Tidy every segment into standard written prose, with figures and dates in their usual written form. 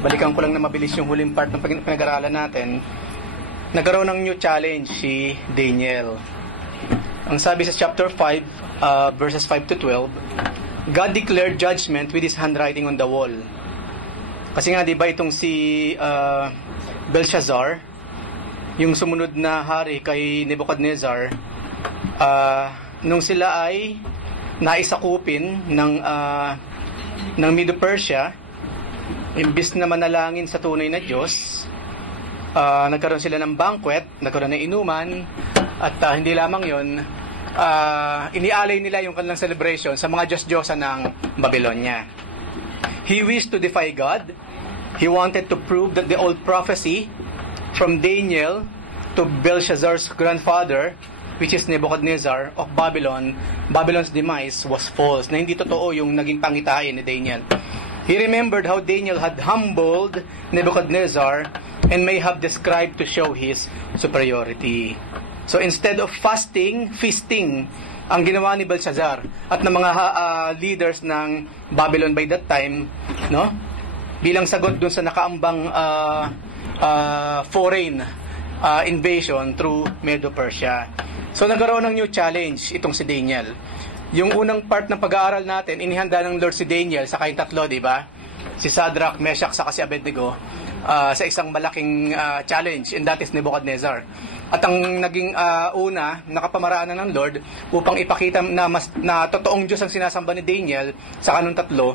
balikan ko lang na mabilis yung huling part ng pinag-aralan natin. Nagkaroon ng new challenge si Daniel. Ang sabi sa chapter 5, verses 5 to 12, God declared judgment with His handwriting on the wall. Kasi nga, di ba, itong si Belshazzar, yung sumunod na hari kay Nebuchadnezzar, nung sila ay naisakupin ng Medo-Persia, imbis na manalangin sa tunay na Diyos, nagkaroon sila ng banquet, nagkaroon ng inuman, at hindi lamang yon, inialay nila yung kanilang celebration sa mga Diyos-Diyosan ng Babylonia. He wished to defy God. He wanted to prove that the old prophecy from Daniel to Belshazzar's grandfather, which is Nebuchadnezzar of Babylon, Babylon's demise was false, na hindi totoo yung naging pangitain ni Daniel. He remembered how Daniel had humbled Nebuchadnezzar and may have described to show his superiority. So instead of feasting ang ginawa ni Belshazzar at ng mga leaders ng Babylon by that time, no? Bilang sagot dun sa nakaambang foreign invasion through Medo-Persia. So nagkaroon ng new challenge itong si Daniel. Yung unang part ng pag-aaral natin, inihanda ng Lord si Daniel sa kayong tatlo, di ba? Si Shadrach, Meshach, saka si Abednego, sa isang malaking challenge, and that is Nebuchadnezzar. At ang naging una, nakapamaraanan ng Lord upang ipakita na totoong Diyos ang sinasamba ni Daniel sa kanong tatlo,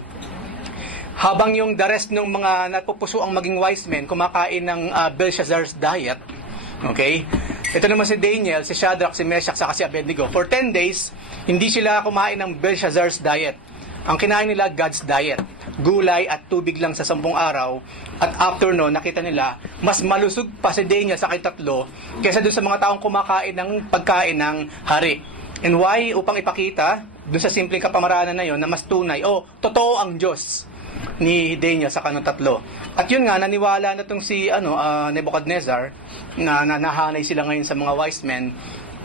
habang yung the rest ng mga napupuso ang maging wise men kumakain ng Belshazzar's diet, okay? Ito naman si Daniel, si Shadrach, si Meshach, saka si Abednego. For 10 days, hindi sila kumain ng Belshazzar's diet. Ang kinain nila, God's diet. Gulay at tubig lang sa 10 araw. At after no, nakita nila, mas malusog pa si Daniel sa tatlo kaysa dun sa mga taong kumakain ng pagkain ng hari. And why? Upang ipakita, dun sa simpleng kapamaraanan na yon, na mas tunay, totoo ang Diyos ni Daniel sa kanong tatlo. At yun nga, naniwala na itong si Nebuchadnezzar, na nahanay sila ngayon sa mga wise men.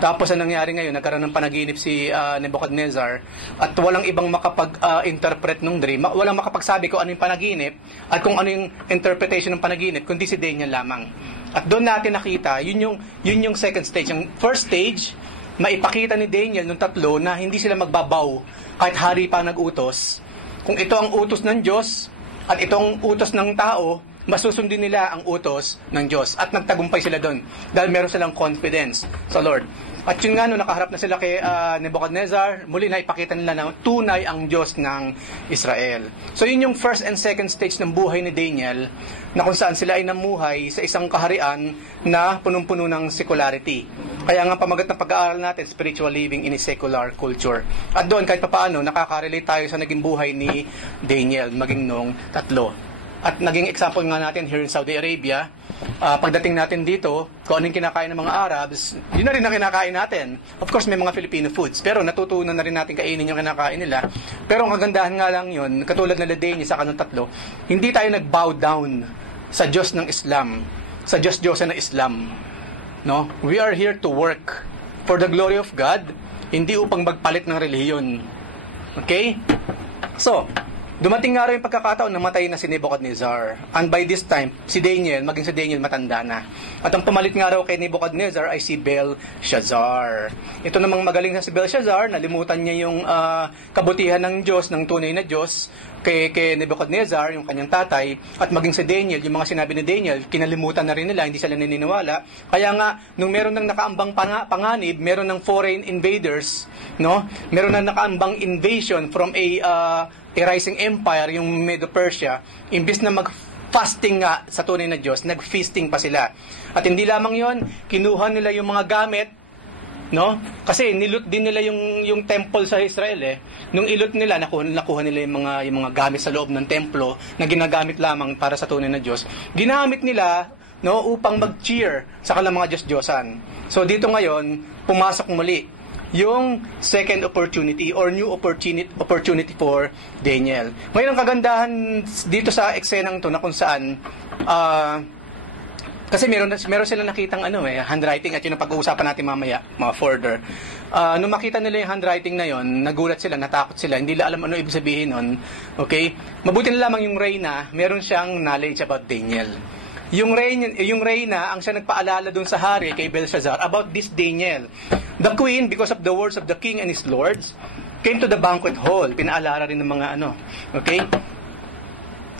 Tapos ang nangyari ngayon, nagkaroon ng panaginip si Nebuchadnezzar at walang ibang makapag-interpret ng dream, walang makapagsabi kung ano yung panaginip at kung ano yung interpretation ng panaginip, kundi si Daniel lamang. At doon natin nakita, yun yung second stage. Yung first stage, maipakita ni Daniel nung tatlo na hindi sila magbabaw kahit hari pa nag-utos. Kung ito ang utos ng Diyos at itong utos ng tao, masusundin nila ang utos ng Diyos. At nagtagumpay sila doon dahil meron silang confidence sa Lord. At yun nga, nakaharap na sila kay Nebuchadnezzar, muli na ipakita nila na tunay ang Diyos ng Israel. So yun yung first and second stage ng buhay ni Daniel, na kung saan sila ay namuhay sa isang kaharian na punong-puno ng secularity. Kaya nga pamagat ng pag-aaral natin, spiritual living in a secular culture. At doon, kahit papaano, nakaka-relate tayo sa naging buhay ni Daniel, maging nung tatlo. At naging example nga natin here in Saudi Arabia, pagdating natin dito, kung anong kinakain ng mga Arabs, yun na rin ang kinakain natin. Of course, may mga Filipino foods, pero natutunan na rin natin kainin yung kinakain nila. Pero ang kagandahan nga lang yun, katulad na Daniel sa kanong tatlo, hindi tayo nag-bow down sa Diyos ng Islam, sa Diyos-Diyosan ng Islam. No? We are here to work for the glory of God, hindi upang magpalit ng relihiyon. Okay? So, dumating nga rin yung pagkakataon na matay na si Nebuchadnezzar. And by this time, si Daniel matanda na. At ang pumalit nga raw kay Nebuchadnezzar ay si Belshazzar. Ito namang magaling na si Belshazzar, nalimutan niya yung kabutihan ng Diyos, ng tunay na Diyos, kay Nebuchadnezzar, yung kanyang tatay, at maging si Daniel, yung mga sinabi ni Daniel, kinalimutan na rin nila, hindi sila naniniwala. Kaya nga, nung meron ng nakaambang panganib, meron ng foreign invaders, no? Meron ng nakaambang invasion from a rising empire, yung Medo-Persia, imbis na mag-fasting nga sa tunay na Diyos, nag-feasting pa sila. At hindi lamang yon, kinuha nila yung mga gamit, no? Kasi nilut din nila yung temple sa Israel eh. Nung ilot nila, nakuha nila yung mga gamit sa loob ng templo na ginagamit lamang para sa tunay na Diyos. Ginamit nila, no, upang mag-cheer sa kanilang mga Diyos-Diyosan. So dito ngayon, pumasok muli yung second opportunity or new opportunity for Daniel. Ngayon ang kagandahan dito sa eksenang to na kung saan Kasi meron silang nakitang handwriting, at yun ang pag-uusapan natin mamaya, mga further. Nung makita nila yung handwriting na yon, nagulat sila, natakot sila, hindi nila alam ano ibig sabihin nun. Okay? Mabuti na lamang yung Reyna, meron siyang knowledge about Daniel. Yung Reyna, ang siya nagpaalala dun sa hari kay Belshazzar about this Daniel. The queen, because of the words of the king and his lords, came to the banquet hall. Pinaalala rin ng mga okay?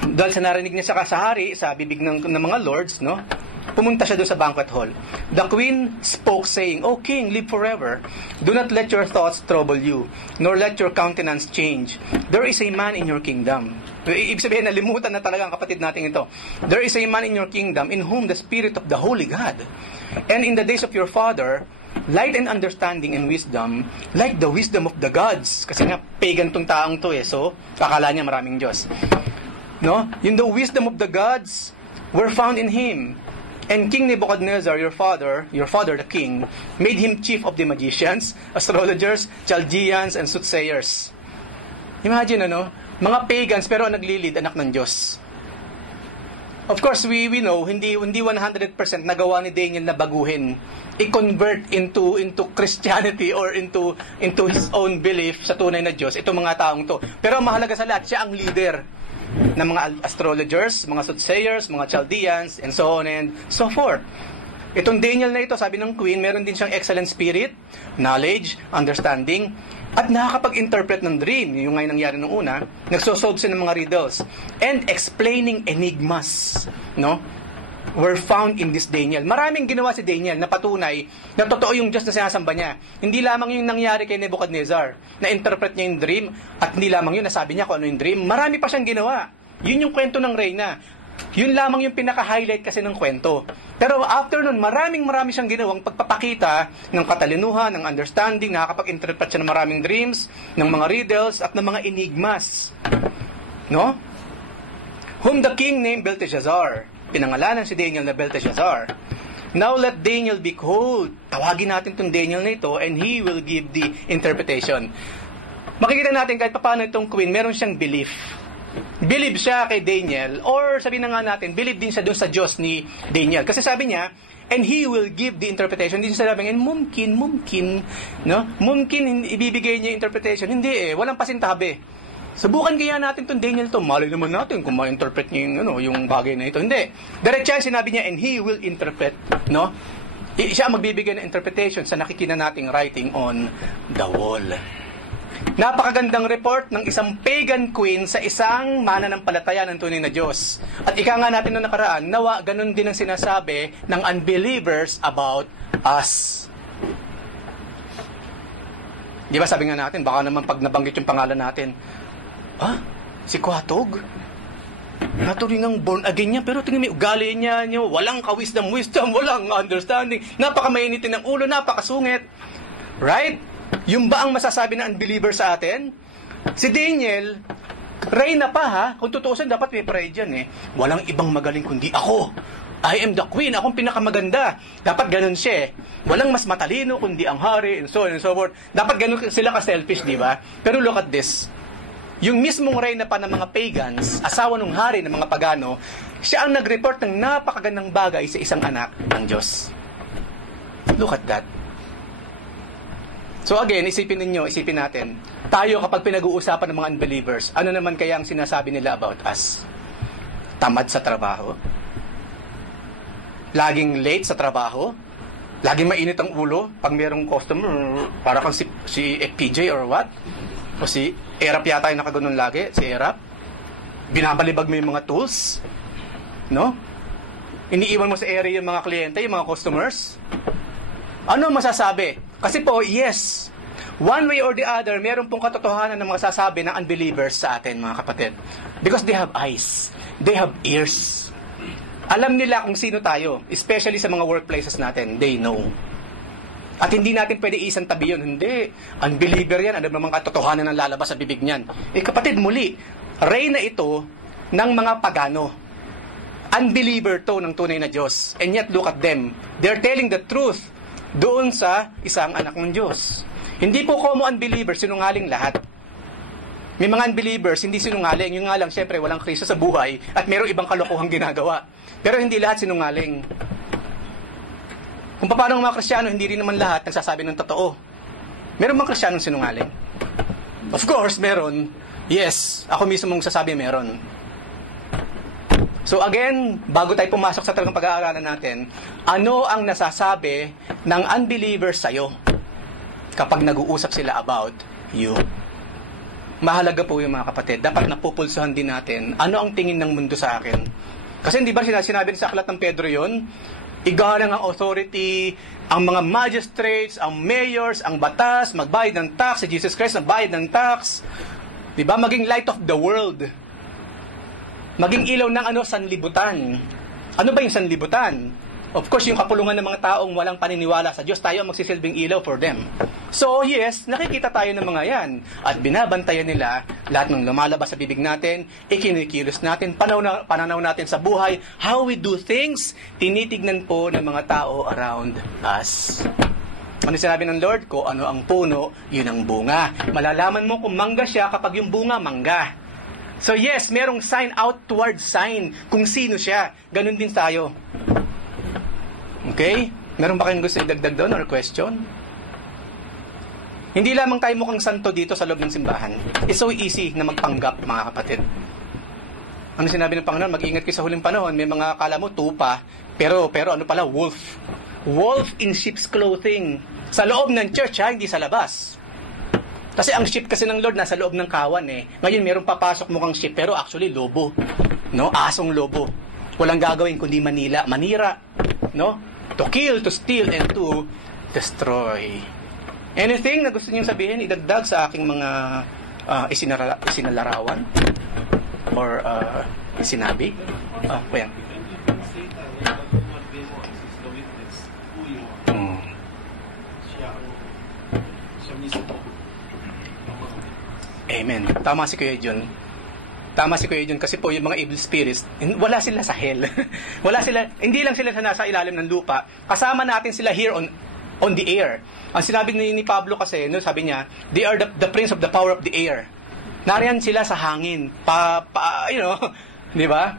Dahil sa narinig niya sa hari, sa bibig ng mga lords, pumunta siya doon sa banquet hall. The queen spoke saying, "O king, live forever. Do not let your thoughts trouble you, nor let your countenance change. There is a man in your kingdom." Ibig sabihin, nalimutan na talaga ang kapatid natin ito. There is a man in your kingdom in whom the spirit of the holy God. And in the days of your father, light and understanding and wisdom, like the wisdom of the gods. Kasi nga, pagan tong taong to so akala niya maraming Diyos. Yung the wisdom of the gods were found in him. And King Nebuchadnezzar, your father the king, made him chief of the magicians, astrologers, Chaldeans, and soothsayers. Imagine, mga pagans, pero ang naglilid, anak ng Diyos. Of course, we know, hindi 100% nagawa ni Daniel na baguhin, i-convert into Christianity or into his own belief sa tunay na Diyos, itong mga taong to. Pero mahalaga sa lahat, siya ang leader ng mga astrologers, mga soothsayers, mga Chaldeans, and so on and so forth. Itong Daniel na ito, sabi ng queen, meron din siyang excellent spirit, knowledge, understanding, at nakakapag-interpret ng dream. Yung ngayon nangyari nung una, nagsosolve siya ng mga riddles, and explaining enigmas, were found in this Daniel. Maraming ginawa si Daniel na patunay na totoo yung Diyos na sinasamba niya. Hindi lamang yung nangyari kay Nebuchadnezzar, na-interpret niya yung dream, at hindi lamang yun, nasabi niya kung ano yung dream. Marami pa siyang ginawa. Yun yung kwento ng Reyna. Yun lamang yung pinaka-highlight kasi ng kwento. Pero after nun, marami siyang ginawang pagpapakita ng katalinuhan, ng understanding, nakakapag-interpret siya ng maraming dreams, ng mga riddles, at ng mga enigmas. Whom the king named Belteshazzar. Pinangalanan si Daniel na Belteshazzar. Now let Daniel be called. Tawagin natin itong Daniel na ito, and he will give the interpretation. Makikita natin kahit paano itong queen, meron siyang belief. Believe siya kay Daniel, or sabihin na nga natin, believe din siya doon sa Diyos ni Daniel. Kasi sabi niya, and he will give the interpretation. Hindi siya sabi, and mumkin, ibibigay niya interpretation. Hindi walang pasintabi. Subukan kaya natin itong Daniel to. Malay naman natin kung ma-interpret niya yung bagay na ito. Hindi. Diretso sinabi niya, and he will interpret. Siya ang magbibigay ng interpretation sa nakikita nating writing on the wall. Napakagandang report ng isang pagan queen sa isang mananampalataya ng tunay na Diyos. At ika nga natin noong nakaraan, nawa, ganun din ang sinasabi ng unbelievers about us. Di ba sabi nga natin, baka naman pag nabanggit yung pangalan natin, si Kuhatog? Naturingang born again niya, pero tingnan mo, ugali niya, walang wisdom, walang understanding, napakamainitin ng ulo, napakasungit. Right? Yung ba ang masasabi ng unbeliever sa atin? Si Daniel, Reyna pa kung tutuusan, dapat may pride yan Walang ibang magaling kundi ako. I am the queen, akong pinakamaganda. Dapat ganun siya Walang mas matalino kundi ang hari, and so on and so forth. Dapat ganun sila ka-selfish, di ba? Pero look at this. Yung mismong Reyna pa ng mga pagans, asawa ng hari ng mga pagano, siya ang nag-report ng napakagandang bagay sa isang anak ng Diyos. Look at that. So again, isipin natin, tayo kapag pinag-uusapan ng mga unbelievers, ano naman kaya ang sinasabi nila about us? Tamad sa trabaho? Laging late sa trabaho? Laging mainit ang ulo pag mayroong customer, para kang si FPJ or what? O si Erap yata yung nakaganon lagi, si Erap. Binabalibag mo yung mga tools. Iniiwan mo sa area yung mga kliyente, yung mga customers. Ano masasabi? Kasi po, yes, one way or the other, meron pong katotohanan na masasabi ng unbelievers sa atin, mga kapatid. Because they have eyes. They have ears. Alam nila kung sino tayo, especially sa mga workplaces natin. They know. At hindi natin pwede isang tabi yun. Hindi. Unbeliever yan. Ano namang katotohanan ng lalabas sa bibig niyan. Kapatid, muli, Reyna ito ng mga pagano. Unbeliever to ng tunay na Diyos. And yet, look at them. They're telling the truth doon sa isang anak ng Diyos. Hindi po como unbelievers, sinungaling lahat. May mga unbelievers, hindi sinungaling. Yung nga lang, syempre, walang Kristo sa buhay at mayroong ibang kalokohang ginagawa. Pero hindi lahat sinungaling. Kung paano ang mga Kristiyano, hindi rin naman lahat nagsasabi ng totoo. Meron bang Kristiyanong sinungaling? Of course, meron. Yes, ako mismo mong sasabi meron. So again, bago tayo pumasok sa talagang pag-aaralan natin, ano ang nasasabi ng unbelievers sa'yo kapag nag-uusap sila about you? Mahalaga po yung mga kapatid. Dapat napupulsuhan din natin, ano ang tingin ng mundo sa akin? Kasi hindi ba sinabi sa aklat ng Pedro yon? Igalang ang authority, ang mga magistrates, ang mayors, ang batas, magbayad ng tax, si Jesus Christ nagbayad ng tax. Diba? Maging light of the world. Maging ilaw ng sanlibutan. Ano ba yung sanlibutan? Of course, yung kapulungan ng mga taong walang paniniwala sa Diyos, tayo ang magsisilbing ilaw for them. So, yes, nakikita tayo ng mga yan. At binabantayan nila lahat ng lumalabas sa bibig natin, ikinikilos natin, pananaw natin sa buhay, how we do things, tinitignan po ng mga tao around us. Ano sinabi ng Lord? Kung ano ang puno, yun ang bunga. Malalaman mo kung mangga siya kapag yung bunga, mangga. So yes, merong sign, outward sign, kung sino siya. Ganun din tayo. Okay? Meron ba kayong gusto idagdag doon or question? Hindi lamang tayo mukhang santo dito sa loob ng simbahan. It's so easy na magpanggap, mga kapatid. Ano sinabi ng Panginoon? Mag-ingat kayo sa huling panahon. May mga akala mo, tupa. Pero ano pala? Wolf. Wolf in sheep's clothing. Sa loob ng church, hindi sa labas. Kasi ang sheep kasi ng Lord nasa loob ng kawan eh. Ngayon merong papasok mukhang sheep pero actually lobo. No? Asong lobo. Walang gagawin kundi manira, no? To kill, to steal, and to destroy. Anything na gusto niyong sabihin, idagdag sa aking mga isinalarawan? Or sinabi? Kuya. Amen. Tama si Kuya John. Kasi po yung mga evil spirits, wala sila sa hell. Hindi lang sila nasa ilalim ng lupa. Kasama natin sila here on the air. Ang sinabi ni Pablo kasi, sabi niya, they are the prince of the power of the air. Nariyan sila sa hangin. Di ba?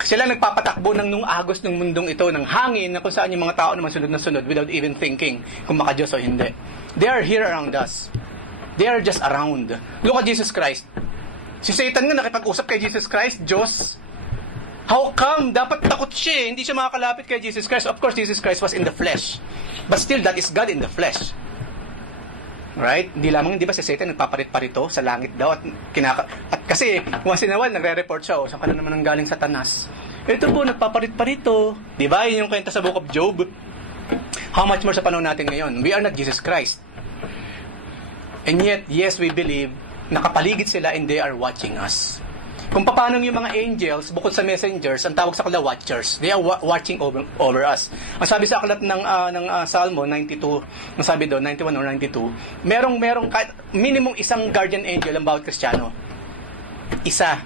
Sila nagpapatakbo nung agos ng mundong ito, ng hangin, na kung saan yung mga tao naman sunod na sunod without even thinking kung makadiyos o hindi. They are here around us. They are just around. Look at Jesus Christ. Si Satan nga nakipag-usap kay Jesus Christ, Diyos. How come? Dapat takot siya. Hindi siya makakalapit kay Jesus Christ. Of course, Jesus Christ was in the flesh. But still, that is God in the flesh. Right? Hindi lamang, di ba si Satan nagpaparit-parito sa langit daw. At kasi, once in a while, nagre-report siya. Saan ka na naman ang galing Satanas? Ito po, nagpaparit-parito. Di ba? Yun yung kwenta sa Book of Job. How much more sa panahon natin ngayon? We are not Jesus Christ. And yet, yes, we believe, nakapaligid sila and they are watching us. Kung paano yung mga angels, bukod sa messengers, ang tawag sa kanila watchers. They are watching over us. Ang sabi sa aklat ng Salmo 92, ang sabi doon, 91 or 92, merong minimum isang guardian angel ang bawat Kristiyano. Isa.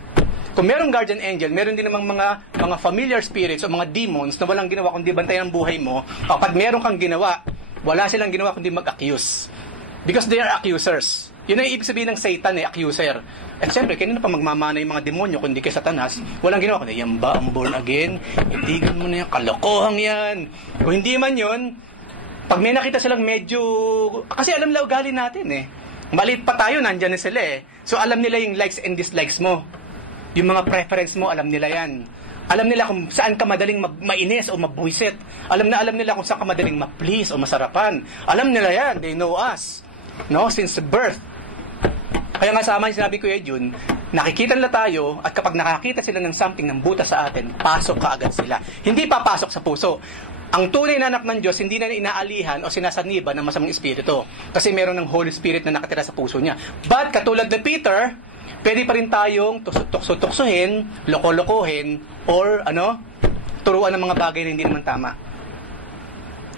Kung merong guardian angel, meron din namang mga familiar spirits o mga demons na walang ginawa kundi bantayan ang buhay mo. Kapag meron kang ginawa, wala silang ginawa kundi mag-accuse. Because they are accusers. Yun ang ibig sabihin ng Satan, accuser. At syempre, kanina pa magmamana yung mga demonyo, kundi kay Satanas, walang ginawa. Kundi, yan ba ang born again? Idigan mo na yan, kalokohang yan. Kung hindi man yun, pag may nakita silang medyo... Kasi alam nila ugali natin Maliit pa tayo, nandyan na sila So alam nila yung likes and dislikes mo. Yung mga preference mo, alam nila yan. Alam nila kung saan ka madaling mainis o mabuisit. Alam nila kung saan ka madaling ma-please o masarapan. Alam nila yan. They know us. No? Since birth. Kaya nga sama yung sinabi ko Jun, nakikita nila tayo at kapag nakakita sila ng something ng buta sa atin, pasok ka agad sila. Hindi papasok sa puso. Ang tunay na anak ng Diyos, hindi na inaalihan o sinasaniba ng masamang espiritu. Kasi meron ng Holy Spirit na nakatira sa puso niya. But katulad ni Peter, pwede pa rin tayong tukso-tuksohin, loko-lokohin, or turuan ng mga bagay na hindi naman tama.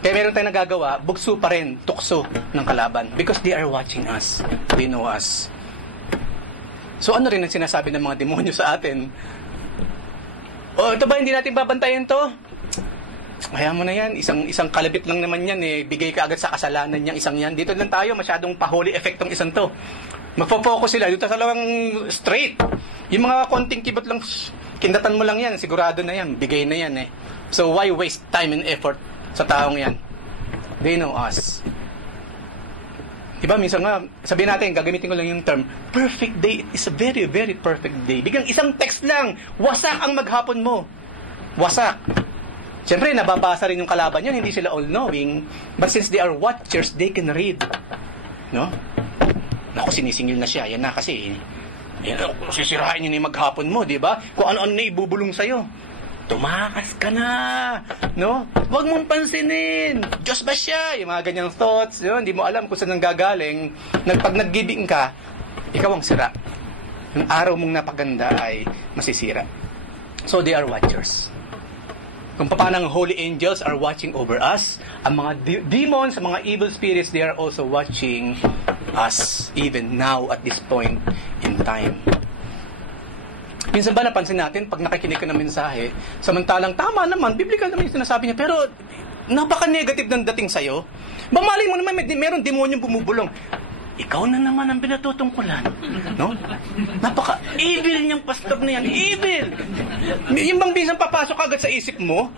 Kaya meron tayong nagagawa, bugso pa rin, tukso ng kalaban. Because they are watching us. They know us. So ano rin ang sinasabi ng mga demonyo sa atin? Ito ba, hindi natin babantayan to? Kaya mo na yan, isang kalabit lang naman yan bigay ka agad sa kasalanan niyang isang yan. Dito lang tayo, masyadong pa-holy effect tong isang to. Magpo-focus sila, dito talagang straight. Yung mga konting kibot lang, kindatan mo lang yan, sigurado na yan, bigay na yan So why waste time and effort sa taong yan? They know us. Diba, minsan nga, sabihin natin, gagamitin ko lang yung term, perfect day. It is a very, very perfect day. Biglang isang text lang, wasak ang maghapon mo. Wasak. Siyempre, nababasa rin yung kalaban yun, hindi sila all-knowing. But since they are watchers, they can read. No? Naku, sinisingil na siya. Yan na kasi. Yan, sisirain yun yung maghapon mo, di ba? Kung ano-ano na ibubulong sa'yo. Tumakas ka na. No? Huwag mong pansinin. Diyos ba siya? Yung mga ganyang thoughts. Yun, hindi mo alam kung saan nang gagaling. Pag naggibing ka, ikaw ang sira. Yung araw mong napaganda ay masisira. So they are watchers. Kung paano ang holy angels are watching over us, ang mga demons, ang mga evil spirits, they are also watching us even now at this point in time. Minsan ba napansin natin, pag nakikinig ka ng mensahe, samantalang tama naman, biblical naman yung sinasabi niya, pero napaka-negative ng dating sa'yo. Malay mo naman, meron demonyong bumubulong. Ikaw na naman ang pinatutungkulan. No? Napaka-evil niyang pastor na yan. Evil! Yung bang bisan papasok agad sa isip mo?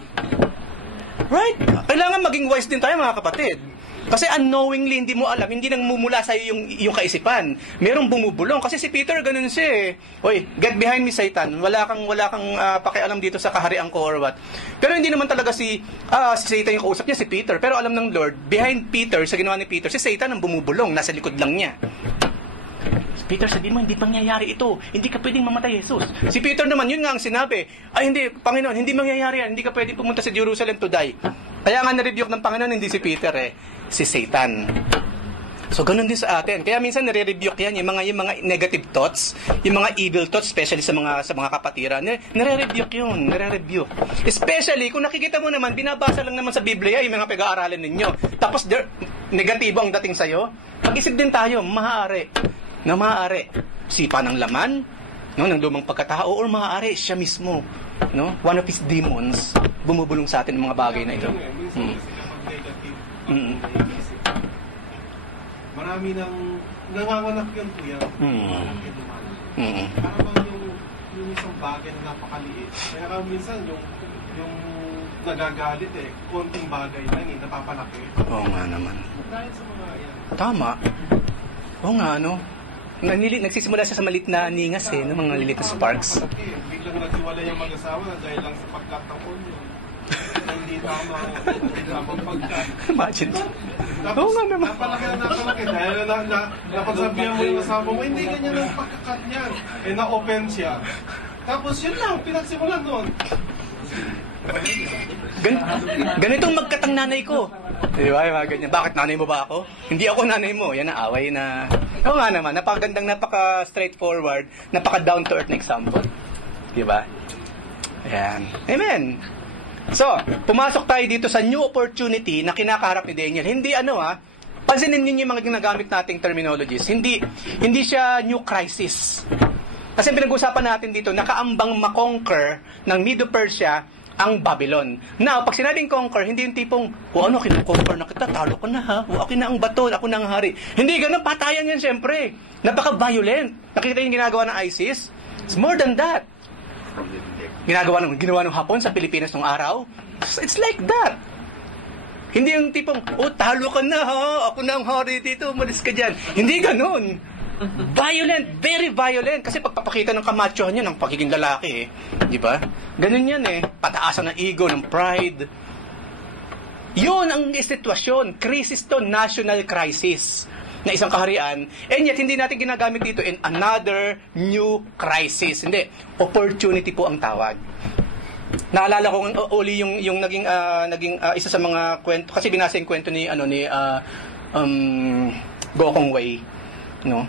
Right? Kailangan maging wise din tayo, mga kapatid. Kasi unknowingly, hindi mo alam, hindi nang mumula sa'yo yung kaisipan. Merong bumubulong. Kasi si Peter, ganun siya eh. Oy, get behind me, Satan. Wala kang pakialam dito sa kaharian ko or what. Pero hindi naman talaga si Satan yung kausap niya, si Peter. Pero alam ng Lord, behind Peter, sa ginawa ni Peter, si Satan ang bumubulong. Nasa likod lang niya. Peter, sabi mo, hindi pangyayari ito. Hindi ka pwedeng mamatay, Jesus. Si Peter naman, yun nga ang sinabi. Ay, hindi, Panginoon, hindi mangyayari yan. Hindi ka pwedeng pumunta sa Jerusalem to die. Kaya nga na-rebuke ng Panginoon, hindi si Peter si Satan. So, ganun din sa atin. Kaya minsan nare-rebuke yan, yung mga negative thoughts, yung mga evil thoughts, especially sa mga kapatiran, nare-rebuke yun, nare-rebuke. Especially, kung nakikita mo naman, binabasa lang naman sa Biblia, yung mga pag-aaralan ninyo. Tapos, negatibo ang dating sa'yo, mag-isip din tayo, maaari sipa ng laman, no, ng lumang pagkatao, or maaari siya mismo, no, one of his demons, bumubulong sa atin ng mga bagay na ito. Marami nang nanganganak yun, kuya. Parang yung isang bagay na napakaliit. Kaya minsan yung nagagalit konting bagay lang napapalaki. Oo nga naman. Dahil sa mga yan. Tama. Oo nga, nagsisimula siya sa malit na ningas ng mga lilit na sparks. Biglang nagsiwala yung mag-asawa dahil lang sa pagkataon yun. Hindi tama pagkat. Imagine. Oo nga naman. Napalaki. Dahil napagsabihan mo yung asawa mo, hindi ganyan ang pagkakat niya. Na-open siya. Tapos yun lang, pinagsimulan nun. Ganitong magkatang nanay ko. Di ba? Yung mga ganyan. Bakit nanay mo ba ako? Hindi ako nanay mo. Yan ang away na... Oo nga naman. Napakagandang, napaka-straightforward, napaka-down-to-earth na example. Di ba? Ayan. Amen. So, pumasok tayo dito sa new opportunity na kinakaharap ni Daniel. Hindi pansinin niyo yung mga ginagamit nating terminologies. Hindi siya new crisis. Kasi pinag-usapan natin dito, nakaambang makonquer ng Medo-Persia ang Babylon. Now, pag sinabing conquer, hindi yung tipong, kinukonquer na kita, talo ko na ha, akin na ang baton, ako na ang hari. Hindi ganun, patayan yan syempre. Napaka-violent. Nakita yung ginagawa ng ISIS? It's more than that. Ginawa ng Hapon sa Pilipinas nung araw. It's like that. Hindi yung tipong, talo ka na ha, ako na ang hari dito, umalis ka dyan. Hindi ganun. Violent, very violent. Kasi pagpapakita ng kamachohan niya, ng pagiging lalaki Di ba? Ganun yan Pataasan ng ego, ng pride. Yun ang sitwasyon. Crisis to, national crisis na isang kaharian. And yet, hindi natin ginagamit dito in another new crisis. Hindi. Opportunity po ang tawag. Naalala ko uli yung naging isa sa mga kwento, kasi binasa yung kwento ni Gokong Wei, no?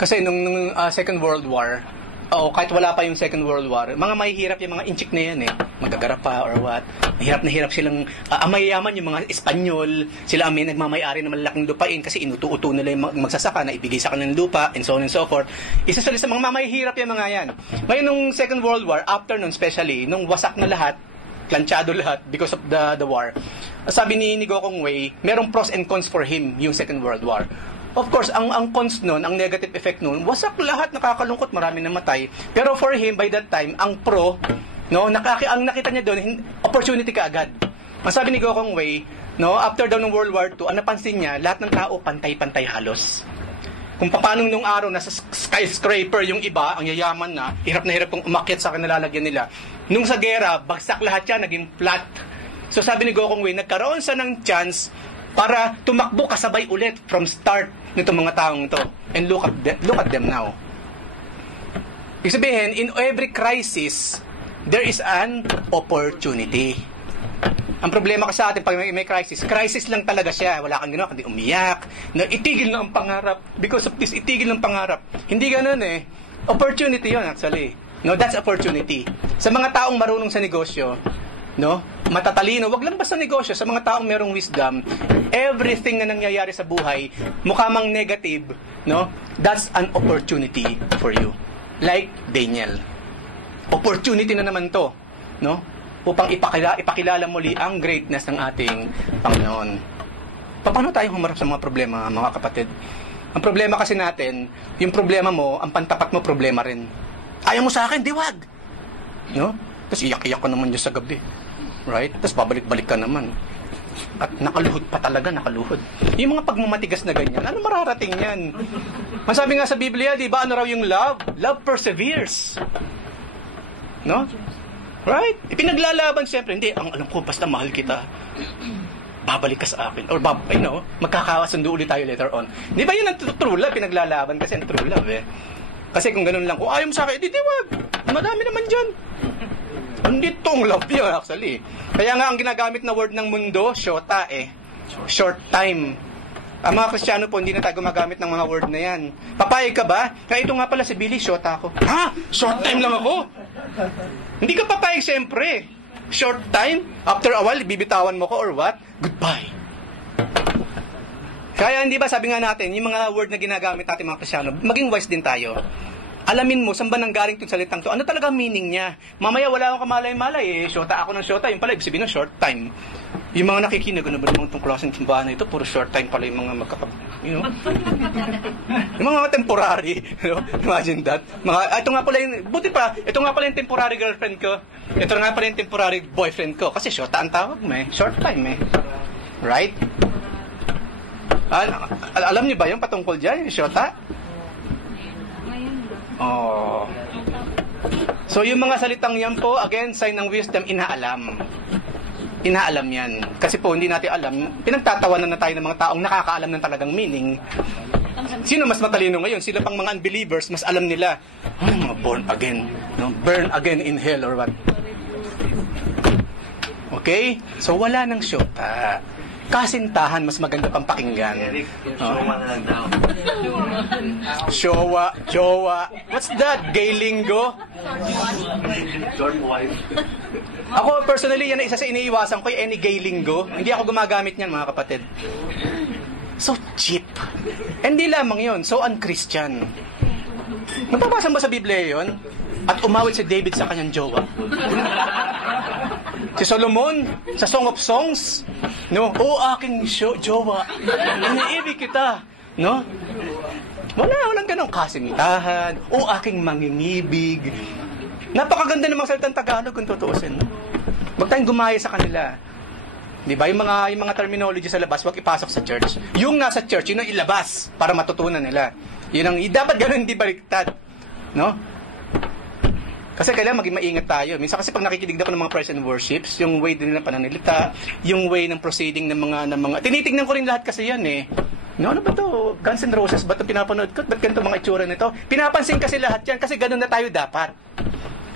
Kasi nung Second World War, kahit wala pa yung Second World War, mga mahihirap yung mga inchik na yan magagarap pa or what. Hirap na hirap silang mayayaman yung mga Espanyol, sila ang may nagmamayari ng malalaking lupain kasi inuto-uto nila yung magsasaka na ibigay sa kanilang lupa and so on and so forth. Isa sa mga mahihirap yung mga yan. Ngayon nung Second World War, after nun especially, nung wasak na lahat, planchado lahat because of the war, sabi ni Gokong Wei, merong pros and cons for him yung Second World War. Of course, ang cons nun, ang negative effect nun, wasak lahat, nakakalungkot, marami namatay. Pero for him, by that time, ang pro, ang nakita niya doon, opportunity ka agad. Ang sabi ni Gokong Wei, no, after daw ng World War II, ang napansin niya, lahat ng tao pantay-pantay halos. Kung paano nung araw nasa skyscraper yung iba, ang yayaman na hirap kong umakyat sa kanilalagyan nila. Nung sa gera, bagsak lahat yan, naging flat. So sabi ni Gokong Wei, nagkaroon sa ng chance para tumakbo kasabay ulit from start nitong mga taong to. And look at them now. Ibig sabihin, in every crisis, there is an opportunity. Ang problema kasi sa atin, pag may crisis lang talaga siya. Wala kang ginawa, kundi umiyak. Na itigil na ang pangarap. Because of this, itigil ng pangarap. Hindi ganun eh. Opportunity yon actually. No, that's opportunity. Sa mga taong marunong sa negosyo, no, matatalino, wag lang basta negosyo, sa mga taong merong wisdom, everything na nangyayari sa buhay, mukha mang negative, no, that's an opportunity for you. Like Daniel. Opportunity na naman to, no? Upang ipakilala muli ang greatness ng ating Panginoon. Paano tayo humarap sa mga problema, mga kapatid? Ang problema kasi natin, yung problema mo, ang pantapat mo, problema rin. Ayaw mo sa akin, di wag! No? Tapos iyak-iyak ka naman dyan sa gabi. Right? Tapos babalik-balik ka naman. At nakaluhod pa talaga, nakaluhod. Yung mga pagmamatigas na ganyan, ano mararating yan? Ang sabi nga sa Biblia, di ba, ano raw yung love? Love perseveres. No? Right? Ipinaglalaban siyempre. Hindi, ang alam ko, basta mahal kita, babalik ka sa akin. Or, magkakasundo ulit tayo later on. Di ba yun ang true love? Pinaglalaban kasi ang true love eh. Kasi kung ganun lang, kung ayaw mo sa akin, di wag. Madami naman dyan. Hindi tong love yun actually. Kaya nga ang ginagamit na word ng mundo, shota eh. Short time. Ang mga Kristiyano po, hindi na tayo gumagamit ng mga word na yan. Papayag ka ba? Kaya ito nga pala si Billy, shota ako. Ha? Short time lang ako? Hindi ka papayag siyempre. Short time? After a while, bibitawan mo ko or what? Goodbye. Kaya hindi ba, sabi nga natin, yung mga word na ginagamit natin mga Kristiyano, maging wise din tayo. Alamin mo, saan ba nanggaling itong salitang to? Ano talaga meaning niya? Mamaya wala akong kamalay-malay eh. Shota ako ng shota. Yung pala, ibig sabihin ng short time. Yung mga nakikinig, ano ba naman itong klaseng simbahan na ito? Puro short time pala yung mga you know? Yung mga temporary. You know? Imagine that. Ito nga pala yung, buti pa, ito nga pala yung temporary girlfriend ko. Ito nga pala yung temporary boyfriend ko. Kasi shota ang tawag mo eh. Short time eh. Right? Alam niyo ba yung patungkol dyan? Yung shota? Oh. So yung mga salitang yan po, again, sign ng wisdom, inaalam. Inaalam yan. Kasi po, hindi natin alam, pinagtatawanan na tayo ng mga taong nakakaalam ng talagang meaning. Sino mas matalino ngayon? Sila pang mga unbelievers, mas alam nila, mga born again. No? Burn again in hell or what? Okay? So wala nang syota. Kasintahan, mas maganda pang pakinggan. Showa na lang daw. Jowa. What's that? Gay lingo? Short wife. Ako, personally, yan na isa sa iniiwasan ko, any gay lingo. Hindi ako gumagamit niyan, mga kapatid. So cheap. Hindi lamang yon, so un-Christian. Nababasa mo sa Biblia yon? At umawit si David sa kanyang jowa. Si Solomon, sa Song of Songs, no? O aking jowa, iniibig kita, no? Walang ganong kasintahan, o aking mangingibig. Napakaganda ng mga salitang Tagalog kung tutuusin. Huwag tayong gumaya sa kanila. Di ba? Yung mga terminology sa labas, huwag ipasok sa church. Yung nasa church, yun ang ilabas para matutunan nila. Yun ang, dapat ganun, hindi baliktad. No? Kasi kailangan maging maingat tayo. Minsan kasi pag nakikinig ako ng mga praise and worships, yung way din ng pananalita, yung way ng proceeding ng mga tinitignan ko rin lahat kasi yan eh. No, ano ba to? Guns N' Roses ba ito pinapanood ko? Ba't ganito mga itsura nito? Pinapansin kasi lahat yan kasi ganun na tayo dapat.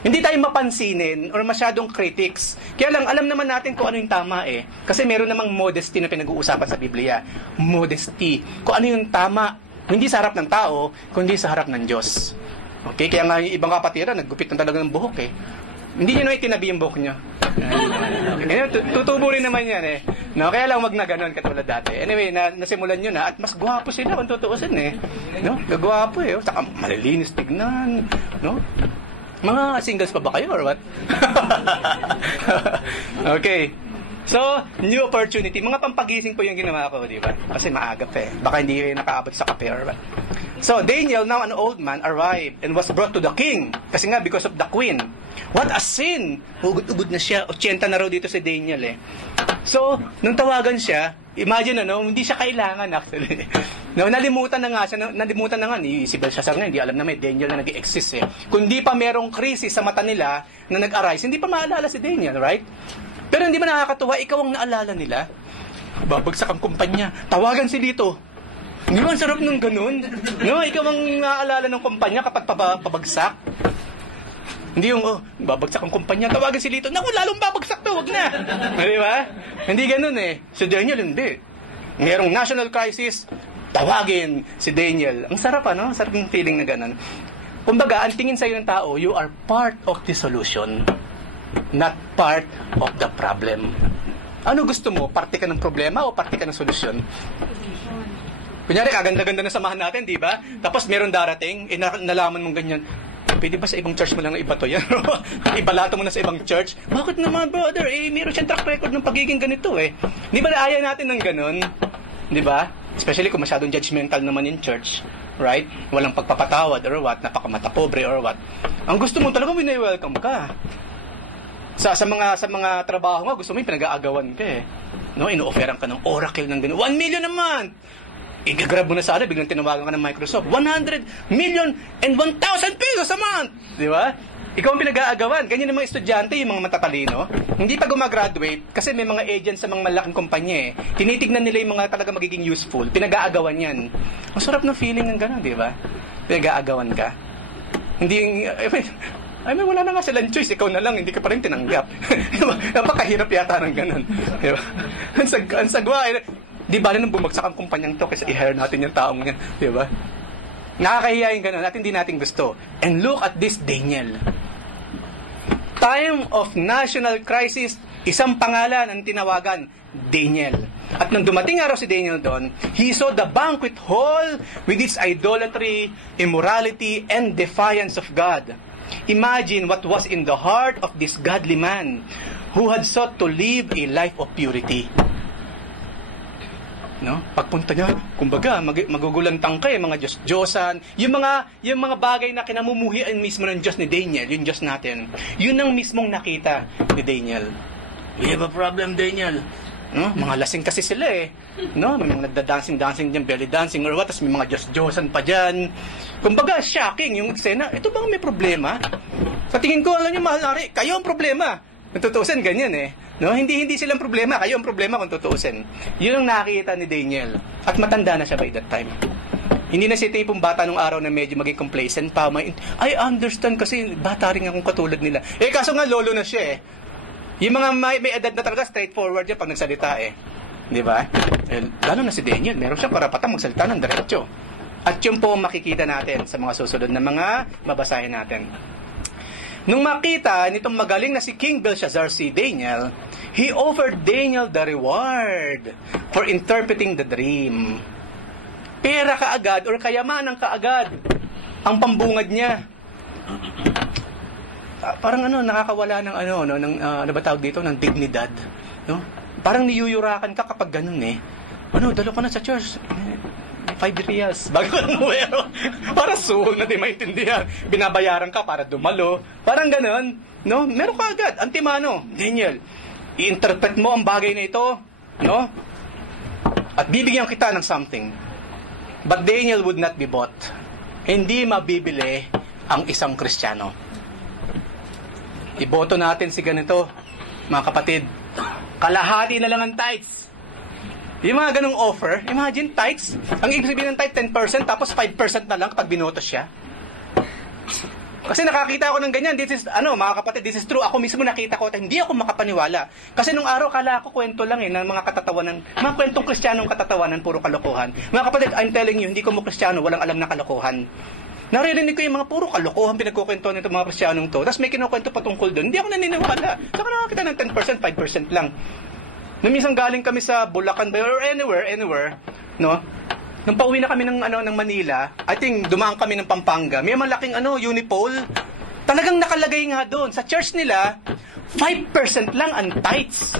Hindi tayo mapansinin or masyadong critics. Kaya lang, alam naman natin kung ano yung tama eh. Kasi meron namang modesty na pinag-uusapan sa Biblia. Modesty. Kung ano yung tama, hindi sa harap ng tao, kundi sa harap ng Diyos. Okay? Kaya nga yung ibang kapatiran, naggupit na talaga ng buhok eh. Hindi nyo na itinabi yung buhok nyo. Tutubo rin naman yan eh. No? Kaya lang wag na ganun katulad dati. Anyway, nasimulan nyo na at mas gwapo sila kung tutuusin eh. No? Gagwapo eh. Saka malilinis tignan. No? Mga singles pa ba kayo or what? Okay. So, new opportunity. Mga pampagising po yung ginawa ko, di ba? Kasi maaga pa eh. Baka hindi kayo nakaabot sa kape or what. So, Daniel, now an old man, arrived and was brought to the king. Kasi nga, because of the queen. What a sin! Ugod-ugod na siya. 80 na raw dito si Daniel eh. So, nung tawagan siya, imagine hindi siya kailangan actually. No, nalimutan na nga ni si Belshazzar nga, hindi alam na may Daniel na nag-exist eh. Kundi pa merong krisis sa mata nila na nag-arise, hindi pa maalala si Daniel, right? Pero hindi ba nakakatuwa, ikaw ang naalala nila? Babagsak ang kumpanya, tawagan si Lito. Hindi ba ang sarap nung ganun? No, ikaw ang naalala ng kumpanya kapag pabagsak. Hindi yung, babagsak ang kumpanya, tawagan si Lito. Naku, lalong babagsak to, wag na. Di ba? Hindi ganun eh. Si Daniel, hindi. Mayroong national crisis, tawagin si Daniel. Ang sarap, ano? Sarap yung feeling na ganun. Kumbaga, ang tingin sa'yo ng tao, you are part of the solution, not part of the problem. Ano gusto mo? Parte ka ng problema o parte ka ng solusyon? Kunyari, kaganda-ganda na samahan natin, di ba? Tapos meron darating, nalaman mong ganyan. Pwede ba sa ibang church mo lang iba to yan? Ibalato mo na sa ibang church? Bakit naman, brother? Meron siyang track record ng pagiging ganito eh. Di ba naaya natin ng ganun? Di ba? Especially kung masyadong judgmental naman in church. Right? Walang pagpapatawad or what, napakamata pobre or what. Ang gusto mo talaga, welcome ka. Sa mga trabaho nga, gusto mo yung pinag-aagawan ka eh. No, ino-offeran ka ng Oracle ng gano'n. 1 million a month! I-grab mo na sana, biglang tinawagan ka ng Microsoft. 100 million and 1,000 pesos a month! Di ba? Ikaw ang pinag-aagawan. Ganyan ang mga estudyante, yung mga matatalino. Hindi pa gumagraduate, kasi may mga agents sa mga malaking kumpanya eh. Tinitignan nila yung mga talaga magiging useful. Pinag-aagawan yan. Ang sarap ng feeling ng gano'n, di ba? Pinag-aagawan ka. Hindi yung... wala na nga silang choice. Ikaw na lang, hindi ka pa rin tinanggap. Napakahirap yata ng gano'n. Di ba? Ang sagwa, di ba nang bumagsak ang kumpanyang to kasi i-hire natin yung taong yan. Di ba? Nakakahiya yung gano'n at hindi natin gusto. And look at this Daniel. Time of national crisis, isang pangalan ang tinawagan, Daniel. At nang dumating araw si Daniel doon, he saw the banquet hall with its idolatry, immorality, and defiance of God. Imagine what was in the heart of this godly man who had sought to live a life of purity. No? Pagpunta niya, kumbaga, magugulantang ka mga Diyos-Diyosan, yung mga bagay na kinamumuhian mismo ng Diyos ni Daniel, yung Diyos natin, yun ang mismong nakita ni Daniel. We have a problem, Daniel. No? Mga lasing kasi sila eh. No? May mga nagda-dancing dyan, belly dancing or what, tapos may mga Diyos-Diyosan pa dyan. Kumbaga, shocking yung eksena. Ito bang may problema? Sa tingin ko, alam niyo, mahal na rin, kayo ang problema. Kung tutuusin, ganyan eh. No? Hindi silang problema. Kayo ang problema kung tutuusin. Yun ang nakita ni Daniel. At matanda na siya by that time. Hindi na si tipong bata nung araw na medyo maging complacent pa. I understand kasi bata rin akong katulad nila. Kaso nga lolo na siya eh. Yung mga may edad na talaga, straightforward yan pag nagsalita eh. Di ba? Lalo na si Daniel, meron siyang karapatang magsalita ng diretso. At yun po makikita natin sa mga susunod na mga babasahin natin. Nung makita nitong magaling na si King Belshazzar si Daniel, he offered Daniel the reward for interpreting the dream. Pera kaagad or kayamanan kaagad ang pambungad niya. Parang nakakawala ng ano ba tawag dito, ng dignidad, no? Parang niyuyurakan ka kapag ganun eh. Dalo ko na sa church. 5 reals. Bago ka numero. Para suhol na di maintindihan. Binabayaran ka para dumalo. Parang ganun, no? Meron ka agad. Antimano, Daniel, i-interpret mo ang bagay na ito, no? At bibigyan kita ng something. But Daniel would not be bought. Hindi mabibili ang isang Kristiyano. Iboto natin si ganito, mga kapatid. Kalahati na lang ang tithes. Yung mga ganung offer, imagine tithes. Ang ibig sabihin ng tithe, 10%, tapos 5% na lang kapag binoto siya. Kasi nakakita ako ng ganyan. This is, mga kapatid, this is true. Ako mismo nakita ko at hindi ako makapaniwala. Kasi nung araw, kala ko kwento lang ng mga katatawanan, mga kwentong Kristiyanong katatawanan, puro kalokohan. Mga kapatid, I'm telling you, hindi ko mo Kristiyano, walang alam na kalokohan. Naririnig ko yung mga puro kalokohan pinagkukwento nito mga Kristiyanong to. Tapos may kinukwento patungkol doon. Hindi ako naniniwala. Saka nakakita ng 10%, 5% lang. Nung minsan galing kami sa Bulacan or anywhere, no? Nung pauwi na kami ng Manila, I think dumaan kami ng Pampanga. May malaking Unipole. Talagang nakalagay nga doon sa church nila, 5% lang ang tithes.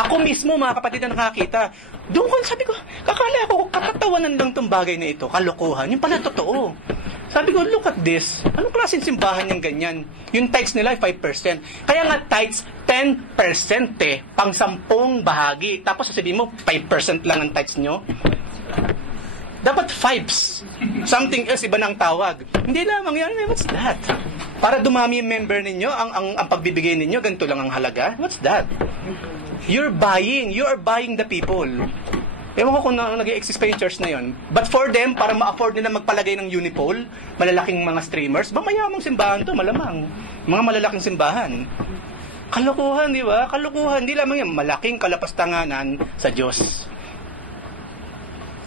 Ako mismo, mga kapatid na nakakita, doon ko, sabi ko, kakala ko, kakatawanan lang tong bagay na ito, kalokohan. Yung pala totoo. Sabi ko, look at this. Anong klaseng simbahan yung ganyan? Yung tithes nila, 5%. Kaya nga, tithes, 10% pang 10 bahagi. Tapos sasabihin mo, 5% lang ang tithes nyo. Dapat 5s. Something else, iba na ang tawag. Hindi lamang yan. What's that? Para dumami yung member ninyo, ang pagbibigay ninyo, ganito lang ang halaga? What's that? You're buying the people. Ewan ko kung nag-i-exist pa yung church na yun. But for them, para ma-afford nila magpalagay ng unipole, malalaking mga streamers, mayamang simbahan to, malamang. Mga malalaking simbahan. Kalokohan, di ba? Kalokohan. Hindi lamang yan. Malaking kalapastanganan sa Diyos.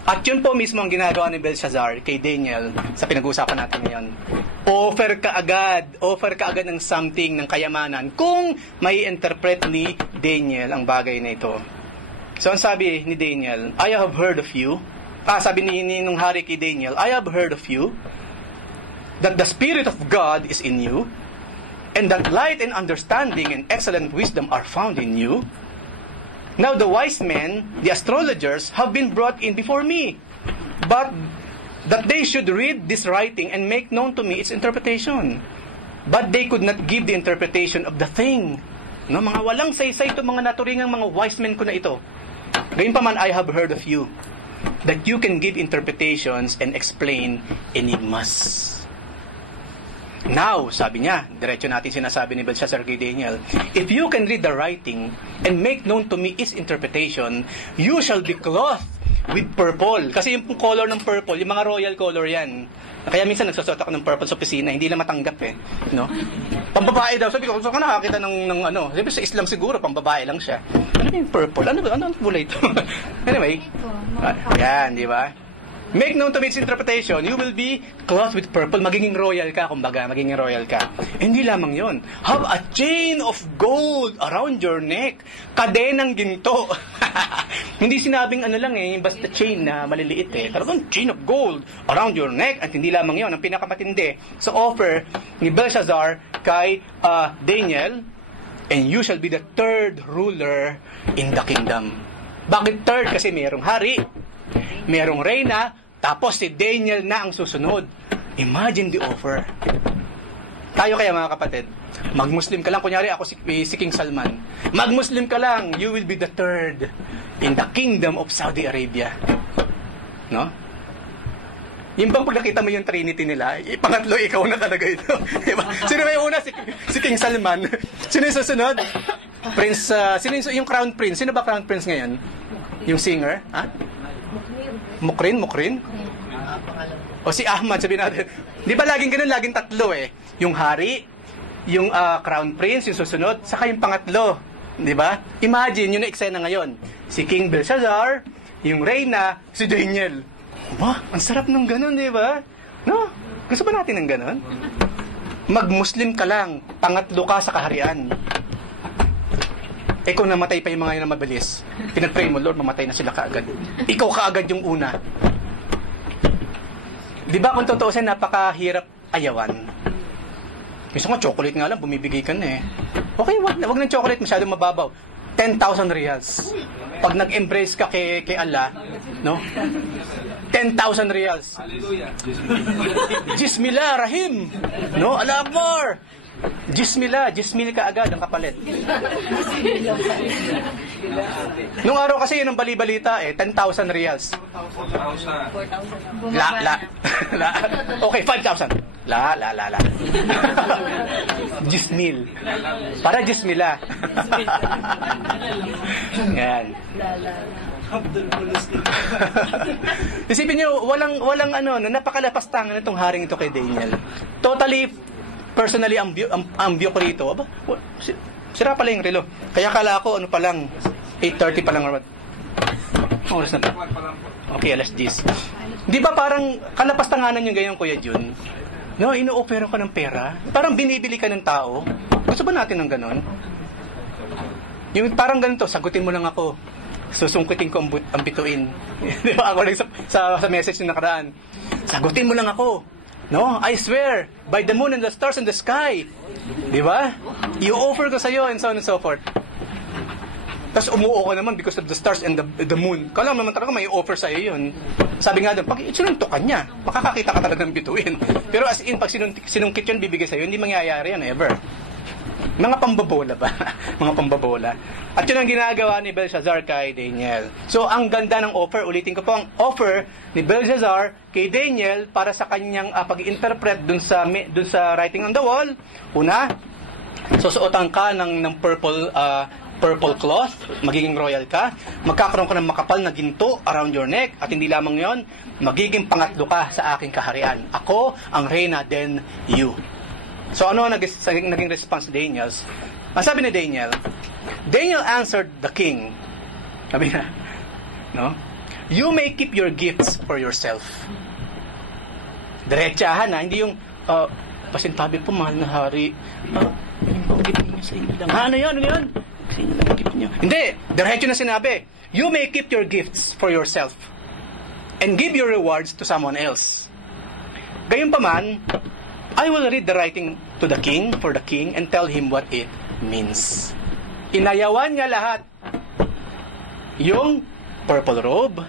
At yun po mismo ang ginagawa ni Belshazzar kay Daniel sa pinag-uusapan natin ngayon. Offer ka agad ng something, ng kayamanan, kung may interpret ni Daniel ang bagay na ito. So, ang sabi ni Daniel, I have heard of you. Sabi nung hari kay Daniel, I have heard of you, that the Spirit of God is in you, and that light and understanding and excellent wisdom are found in you. Now the wise men, the astrologers, have been brought in before me, but that they should read this writing and make known to me its interpretation. But they could not give the interpretation of the thing. No, mga walang saysay ito, mga naturingang mga wise men ko na ito. Gayunpaman, I have heard of you, that you can give interpretations and explain enigmas. Now, sabi niya, diretso natin sinasabi ni Belshazzar kay Daniel, if you can read the writing and make known to me its interpretation, you shall be clothed with purple. Kasi yung color ng purple, yung mga royal color yan. Kaya minsan nagsusot ako ng purple sa opisina, hindi na matanggap eh. No? Pambabae daw. Sabi ko, gusto ko nakakita ng ano. Sabi sa Islam siguro, pambabae lang siya. Ano yung purple? Ano ang kulay ito? Anyway, yan, di ba? Make known to me its interpretation, you will be clothed with purple. Magiging royal ka, kumbaga. Magiging royal ka. Hindi lamang yon. Have a chain of gold around your neck. Kadenang ginto. Hindi sinabing ano lang eh, basta chain na maliliit eh. Talagang chain of gold around your neck. At hindi lamang yon. Ang pinakamatindi sa offer ni Belshazzar kay Daniel, and you shall be the third ruler in the kingdom. Bakit third? Kasi mayroong hari, mayroong reyna, tapos si Daniel na ang susunod. Imagine the offer. Tayo kaya mga kapatid, mag-Muslim ka lang. Kunyari ako si King Salman. Mag-Muslim ka lang, you will be the third in the kingdom of Saudi Arabia. No? Yung bang pag nakita mo yung Trinity nila, pangatlo ikaw na talaga ito. Diba? Sino ba yung una? Si King Salman. Sino yung susunod? Prince, sino yung Crown Prince? Sino ba Crown Prince ngayon? Yung singer? Ha? Mukrin? O si Ahmad, sabihin natin. Di ba laging ganun, laging tatlo eh. Yung hari, yung Crown Prince, yung susunod, saka yung pangatlo. Di ba? Imagine, yun na eksena ngayon. Si King Belshazzar, yung reyna, si Daniel. Ba, ang sarap ng ganun, di ba? No? Gusto ba natin ng ganun? Mag-Muslim ka lang, pangatlo ka sa kaharian. Kung namatay pa yung mga yun na mabilis, pinag-pray mo, Lord, mamatay na sila kaagad. Ikaw kaagad yung una. Di ba kung totoo siya, napakahirap ayawan. Gusto ko, chocolate nga lang, bumibigay ka na eh. Okay, wag ng chocolate, masyadong mababaw. 10,000 reals. Pag nag-embrace ka kay Allah, no? 10,000 reals. Jismillah, Rahim. No? Allah Akbar. Jismil ka agad ang kapalit. Nung araw kasi yun ang bali-balita eh, 10,000 reals. 4,000. La. Okay, 5,000. La. Jismil. Para Jismila. Yan. Isipin nyo, walang ano, napakalapastangan itong haring ito kay Daniel. Totally personally, ang view ko rito, aba, sira pala yung relo. Kaya kala ko, ano pa lang, 8:30 pa lang. Oras na ba? Okay, alas 10. Di ba parang kalapastanganan yung ganyan, Kuya Jun? No, ino-opera ka ng pera. Parang binibili ka ng tao. Gusto ba natin ng ganon? Yung parang ganito, sagutin mo lang ako. Susungkitin ko ang bituin. Di ba? Ako lang sa message na nakaraan. Sagutin mo lang ako. No, I swear, by the moon and the stars in the sky. Di ba? I-offer ko sa'yo and so on and so forth. Tapos umuo ka naman because of the stars and the moon. Kala mo naman talaga may offer sa'yo yun. Sabi nga doon, pag sinuntok ka niya, makakakita ka talaga ng bituin. Pero as in, pag sinungkit yun, bibigay sa'yo, hindi mangyayari yan ever. Mga pambabola ba? Mga pambabola. At yun ang ginagawa ni Belshazzar kay Daniel. So, ang ganda ng offer, ulitin ko po, ang offer ni Belshazzar kay Daniel para sa kanyang pag-interpret dun sa writing on the wall. Una, susuotan ka ng purple cloth, magiging royal ka, magkakaroon ka ng makapal na ginto around your neck, at hindi lamang yon, magiging pangatlo ka sa aking kaharian. Ako ang reyna, then you. So ano naging response ni Daniel? Ang sabi ni Daniel answered the king. Sabi na, no? You may keep your gifts for yourself. Diretsahan na, hindi yung, pasintabi po, mahal na hari. Sa inyo lang. Ano yun? Sa inyo lang gift nyo. Hindi, diretso na sinabi, you may keep your gifts for yourself and give your rewards to someone else. Gayunpaman, I will read the writing to the king, for the king, and tell him what it means. Inayawan niya lahat. Yung purple robe,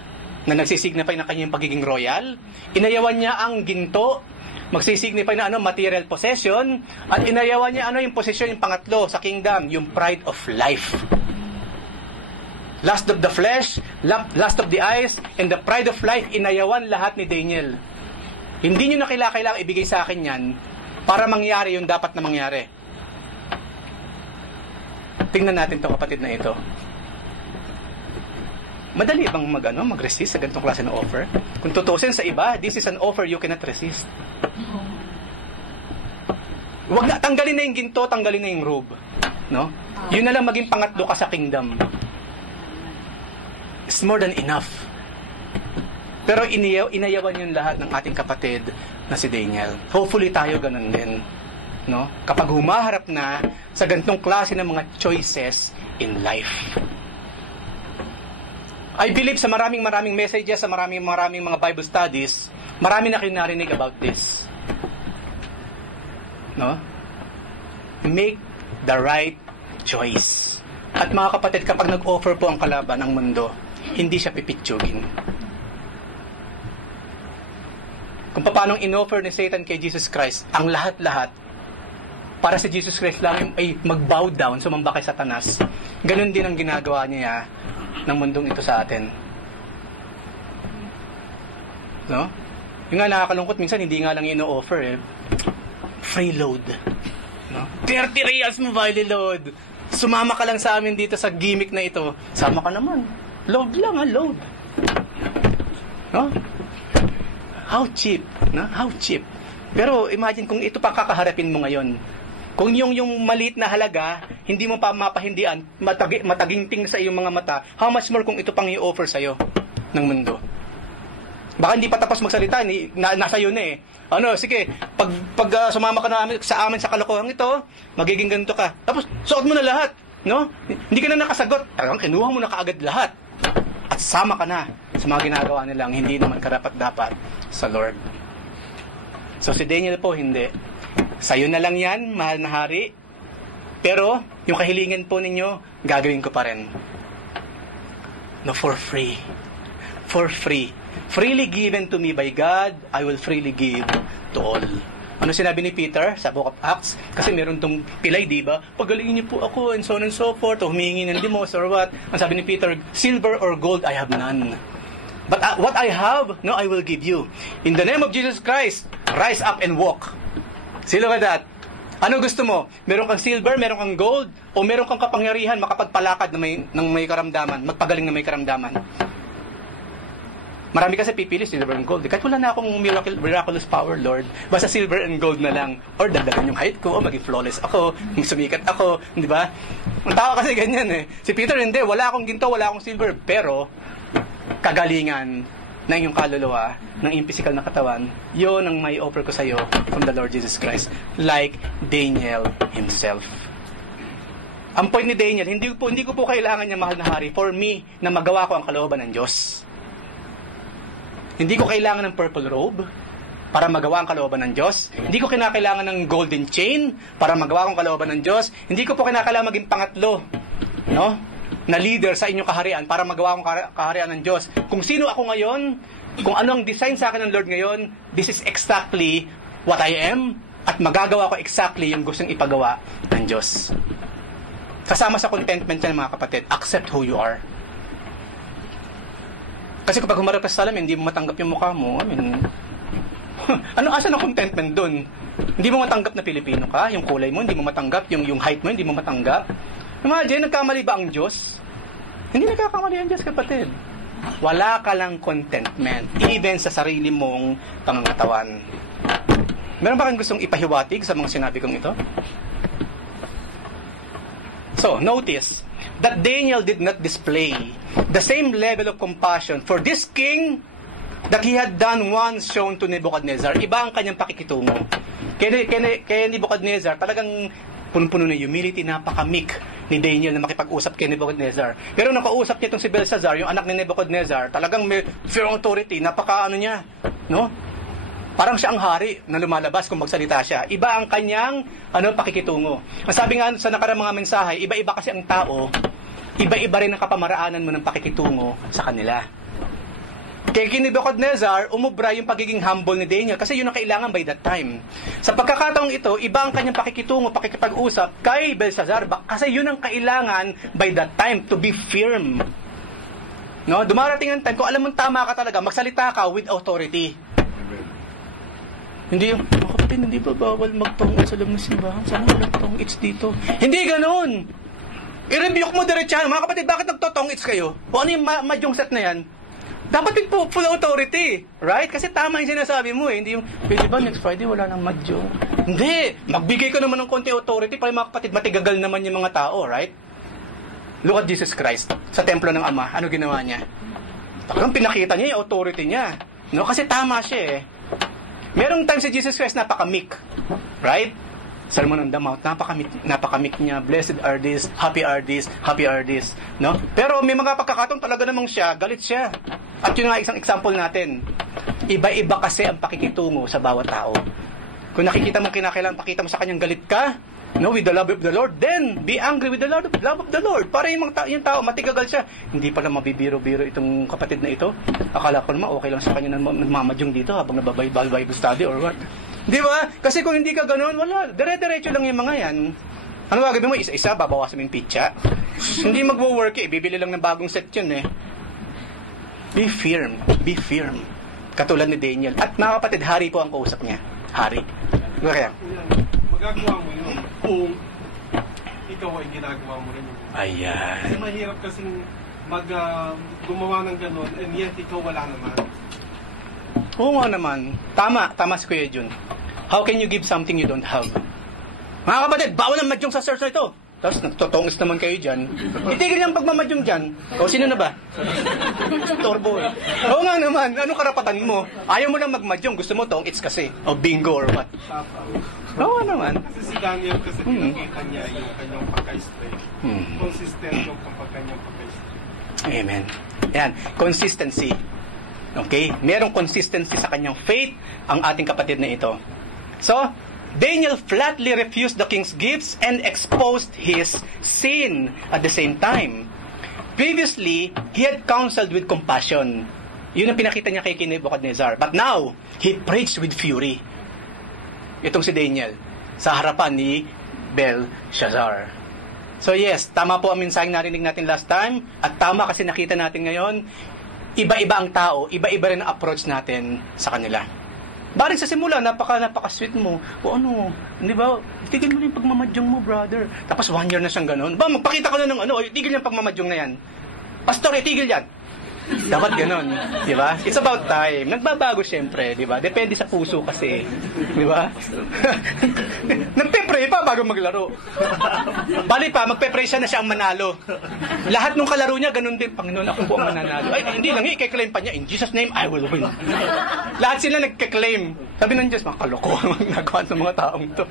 na nagsisignify na kanyang pagiging royal. Inayawan niya ang ginto, magsisignify na material possession. At inayawan niya yung posesyon, yung pangatlo sa kingdom, yung pride of life. Lust of the flesh, lust of the eyes, and the pride of life, inayawan lahat ni Daniel. Hindi nyo na kailangang ibigay sa akin yan para mangyari yung dapat na mangyari. Tingnan natin itong kapatid na ito. Madali bang mag-resist sa ganitong klase ng offer? Kung tutusin sa iba, this is an offer you cannot resist. Wag na, tanggalin na yung ginto, tanggalin na yung robe. No? Yun na lang maging pangatlo ka sa kingdom. It's more than enough. Pero inayawan yun lahat ng ating kapatid na si Daniel. Hopefully tayo ganun din. No? Kapag humaharap na sa ganitong klase ng mga choices in life. I believe sa maraming messages, sa maraming mga Bible studies, marami na kayo narinig about this. No? Make the right choice. At mga kapatid, kapag nag-offer po ang kalaban ng mundo, hindi siya pipitsugin. Kung paano in-offer ni Satan kay Jesus Christ, ang lahat-lahat, para si Jesus Christ lang ay mag-bow down, sumamba kay Satanas. Ganun din ang ginagawa niya ng mundong ito sa atin. No? Yung nga nakakalungkot, minsan hindi nga lang ino-offer free load. No? 30 reals mo, Valley Load. Sumama ka lang sa amin dito sa gimmick na ito. Sama ka naman. Load lang, load. No? How cheap, no? How cheap. Pero imagine kung ito pa kakaharapin mo ngayon. Kung yung maliit na halaga, hindi mo pa mapahindian, mataginting sa iyong mga mata, how much more kung ito pang i-offer sa'yo ng mundo? Baka hindi pa tapos magsalita, nasa iyo na sige, pag sumama ka na sa amin sa kalokohan ito, magiging ganito ka. Tapos, suot mo na lahat, no? Hindi ka na nakasagot. Talagang kinuha mo na kaagad lahat. At sama ka na sa mga ginagawa nilang hindi naman karapat-dapat sa Lord. So, si Daniel po, hindi. Sa'yo na lang yan, mahal na hari. Pero, yung kahilingan po ninyo, gagawin ko pa rin. No, for free. For free. Freely given to me by God, I will freely give to all. Ano sinabi ni Peter sa Book of Acts? Kasi meron tong pilay, di ba? Pagalingin niyo po ako, and so on and so forth, o humingi ng limos or what. Ang sabi ni Peter, silver or gold, I have none. But what I have, no, I will give you. In the name of Jesus Christ, rise up and walk. Sino ka that? Ano gusto mo? Meron kang silver, meron kang gold, o meron kang kapangyarihan makapagpalakad ng may karamdaman, magpagaling na may karamdaman? Marami kasi pipili silver and gold. Kahit wala na akong miraculous power, Lord. Basta silver and gold na lang. Or dagdagan yung height ko, o maging flawless ako, sumikat ako, di ba? Ang tao kasi ganyan Si Peter, hindi. Wala akong ginto, wala akong silver. Pero, kagalingan ng iyong kaluluwa, ng iyong physical na katawan, yun ang may offer ko sa iyo from the Lord Jesus Christ. Like Daniel himself. Ang point ni Daniel, hindi ko po kailangan niya, mahal na hari, for me, na magawa ko ang kalooban ng Diyos. Hindi ko kailangan ng purple robe para magawa ang kalooban ng Diyos. Hindi ko kinakailangan ng golden chain para magawa ang kalooban ng Diyos. Hindi ko po kinakailangan maging pangatlo, no? na leader sa inyong kaharian para magawa kong kaharian ng Diyos. Kung sino ako ngayon, kung ano ang design sa akin ng Lord ngayon, this is exactly what I am, at magagawa ko exactly yung gustong ipagawa ng Diyos. Kasama sa contentment yan, mga kapatid, accept who you are. Kasi kapag humarap ka sa salamin, hindi mo matanggap yung mukha mo, ano asa ng contentment dun? Hindi mo matanggap na Pilipino ka, yung kulay mo, hindi mo matanggap, yung height mo, hindi mo matanggap. Imagine, nagkamali ba ang Diyos? Hindi nagkakamali ang Diyos, kapatid. Wala ka lang contentment, even sa sarili mong pangangatawan. Meron ba kang gustong ipahiwatig sa mga sinabi kong ito? So, notice that Daniel did not display the same level of compassion for this king that he had done once shown to Nebuchadnezzar. Iba ang kanyang pakikitungo. Kaya Nebuchadnezzar, talagang punong-puno ng humility, napakamik ni Daniel na makipag-usap kay Nebuchadnezzar. Pero nakausap niya itong si Belshazzar, yung anak ni Nebuchadnezzar, talagang may fear authority, napaka-ano niya, no? Parang siya ang hari na lumalabas kung magsalita siya. Iba ang kanyang pakikitungo. Ang sabi nga sa nakarang mga mensahe, iba-iba kasi ang tao, iba-iba rin ang kapamaraanan mo ng pakikitungo sa kanila. Kaya kay Nebuchadnezzar, umubra yung pagiging humble ni Daniel kasi yun ang kailangan by that time. Sa pagkakataong ito, iba ang kanyang pakikitungo, pakikipag-usap kay Belshazzar kasi yun ang kailangan by that time to be firm. No? Dumarating ang time, kung alam mong tama ka talaga, magsalita ka with authority. Hindi yung, kapatid, hindi ba bawal magtong-its sa loob ng simbahan? Saan mo nagtong-its dito? Hindi ganun! I-rebuke mo diretsahan. Mga kapatid, bakit nagtotong-its kayo? O ano yung madyong set na yan? Dapat yung full authority. Right? Kasi tama yung sinasabi mo eh. Hindi yung, pwede ba next Friday wala nang madyong? Hindi! Magbigay ka naman ng konti authority para mga kapatid, matigagal naman yung mga tao, right? Look at Jesus Christ sa templo ng Ama. Ano ginawa niya? Talagang pinakita niya yung authority niya. No? Kasi tama siya eh. Merong time si Jesus Christ napakamik. Right? Sermon on the Mount, napakamik niya. Blessed are these, happy are these, happy are these. No? Pero may mga pagkakataon talaga namang siya, galit siya. At yun nga isang example natin. Iba-iba kasi ang pakikitungo sa bawat tao. Kung nakikita mo kinakailangan, pakita mo sa kanyang galit ka, no, with the love of the Lord, then be angry with the love of the Lord. Para yung tao, matigagal siya. Hindi pala mabibiro-biro itong kapatid na ito. Akala ko naman, okay lang sa kanya nagmamadyong dito habang Bible study or what. Di ba? Kasi kung hindi ka ganoon, wala. Dire-diretso lang yung mga yan. Ano gagawin mo? Isa-isa, babawasan mo yung pitcha. Hindi magwo-work eh. Bibili lang ng bagong set yun eh. Be firm. Be firm. Katulad ni Daniel. At mga kapatid, hari po ang kausap niya. Hari. Kaya? Magagawa mo yun kung ikaw ay ginagawa mo rin yun. Ayan. Kasi mahirap kasing gumawa ng gano'n and yet ikaw wala naman. Oo nga naman. Tama si Kuya Jun. How can you give something you don't have? Mga kapatid, bawal ang madyong sa church na ito. Tapos nagtotongis naman kayo dyan. Itigil yung pagmamadyong dyan. O sino na ba? Torbo eh. Oo nga naman. Ano karapatan mo? Ayaw mo lang magmadyong. Gusto mo tong-its kasi. O bingo or what. Oo naman. Kasi si Daniel kasi pinakita niya yung kanyang pagka-straight. Consistent yung kanyang pagka-straight. Amen. Yan. Consistency. Okay? Merong consistency sa kanyang faith ang ating kapatid na ito. So, Daniel flatly refused the king's gifts and exposed his sin at the same time. Previously, he had counseled with compassion. Yun ang pinakita niya kay Nebuchadnezzar. But now, he preached with fury. Itong si Daniel sa harapan ni Belshazzar. So yes, tama po ang mensaheng narinig natin last time at tama kasi nakita natin ngayon, iba-iba ang tao, iba-iba rin ang approach natin sa kanila. Baring sa simula, napaka-sweet mo. O ano, hindi ba, tigil mo rin yung pagmamadyong mo, brother. Tapos 1 year na siyang ganun. Ba, magpakita ko na ng tigil yung pagmamadyong na yan. Pastor, tigil yan. Dapat ganun, di ba? It's about time. Nagbabago siyempre, di ba? Depende sa puso kasi, di ba? Nagpe-pray pa bago maglaro. Bali pa, magpe-pray siya na siya ang manalo. Lahat ng kalaro niya, ganun din. Panginoon, ako po ang mananalo. Ay, hindi lang, i-claim pa niya. In Jesus' name, I will win. Lahat sila nagke-claim. Sabi ng Diyos, mga kalokohan ang nagawa ng mga taong to.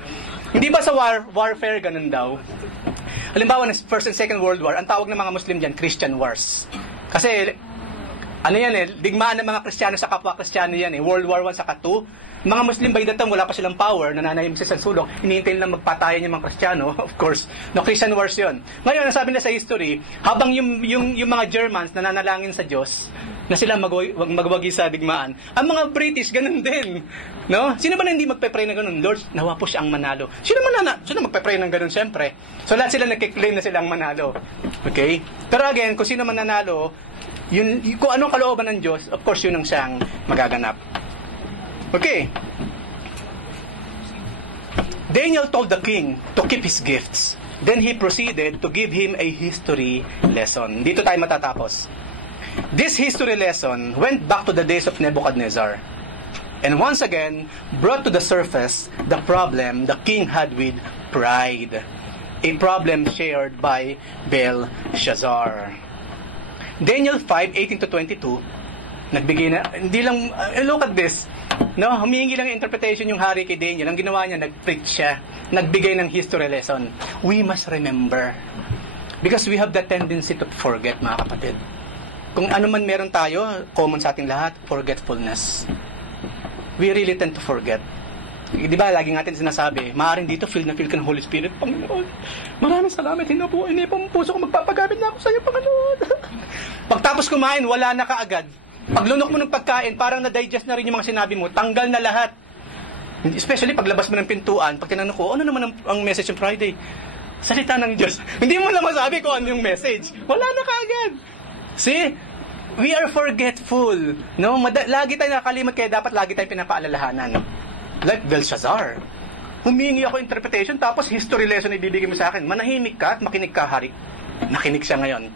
Hindi ba sa warfare ganun daw? Halimbawa, ng First and Second World War, ang tawag ng mga Muslim dyan, Christian Wars. Kasi, Ano yan eh, digmaan ng mga Kristiyano sa kapwa Kristiyano yan eh. World War I saka II. Mga Muslim by that time, wala pa silang power, nananahimik sa sulok, hinihintay lang magpatayan yung mga Kristiyano, of course. No, Christian wars yun. Ngayon, nasabi nila sa history, habang yung mga Germans nananalangin sa Diyos, na sila magwagi sa digmaan, ang mga British, ganun din. No? Sino ba na hindi magpe-pray na ganun? Lord, nawa po siya ang manalo. Sino magpe-pray ng ganun, siyempre? So, lahat sila nagkiklaim na sila ang manalo. Okay? Pero again, kung sino man nanalo, kung anong kalooban ng Diyos, of course, yun ang siyang magaganap. Okay. Daniel told the king to keep his gifts. Then he proceeded to give him a history lesson. Dito tayo matatapos. This history lesson went back to the days of Nebuchadnezzar, and once again brought to the surface the problem the king had with pride. A problem shared by Belshazzar. Daniel 5:18-22, nagbigay na, hindi lang, look at this, no, humihingi lang interpretation yung hari kay Daniel. Ang ginawa niya, nag-preach siya, nagbigay ng history lesson. We must remember, because we have the tendency to forget, mga kapatid. Kung ano man meron tayo, common sa ating lahat, forgetfulness. We really tend to forget. Di ba, lagi natin sinasabi, maaaring dito, feel na feel ka ng Holy Spirit. Panginoon, maraming salamat, hindi pa ang puso ko, magpapagamit na ako sa iyo, Panginoon. Pagtapos kumain, wala na kaagad. Paglunok mo ng pagkain, parang na-digest na rin yung mga sinabi mo, tanggal na lahat. Especially paglabas mo ng pintuan, pag tinanong ko, ano naman ang message ng Friday? Salita ng Diyos. Hindi mo lang masabi kung ano yung message. Wala na kaagad. See? We are forgetful. No? Lagi tayo nakakalimot, kaya dapat lagi tayo pinapaalalahanan. Like Belshazzar. Humingi ako interpretation, tapos history lesson ibibigay mo sa akin. Manahimik ka at makinig ka, hari. Nakinig siya ngayon.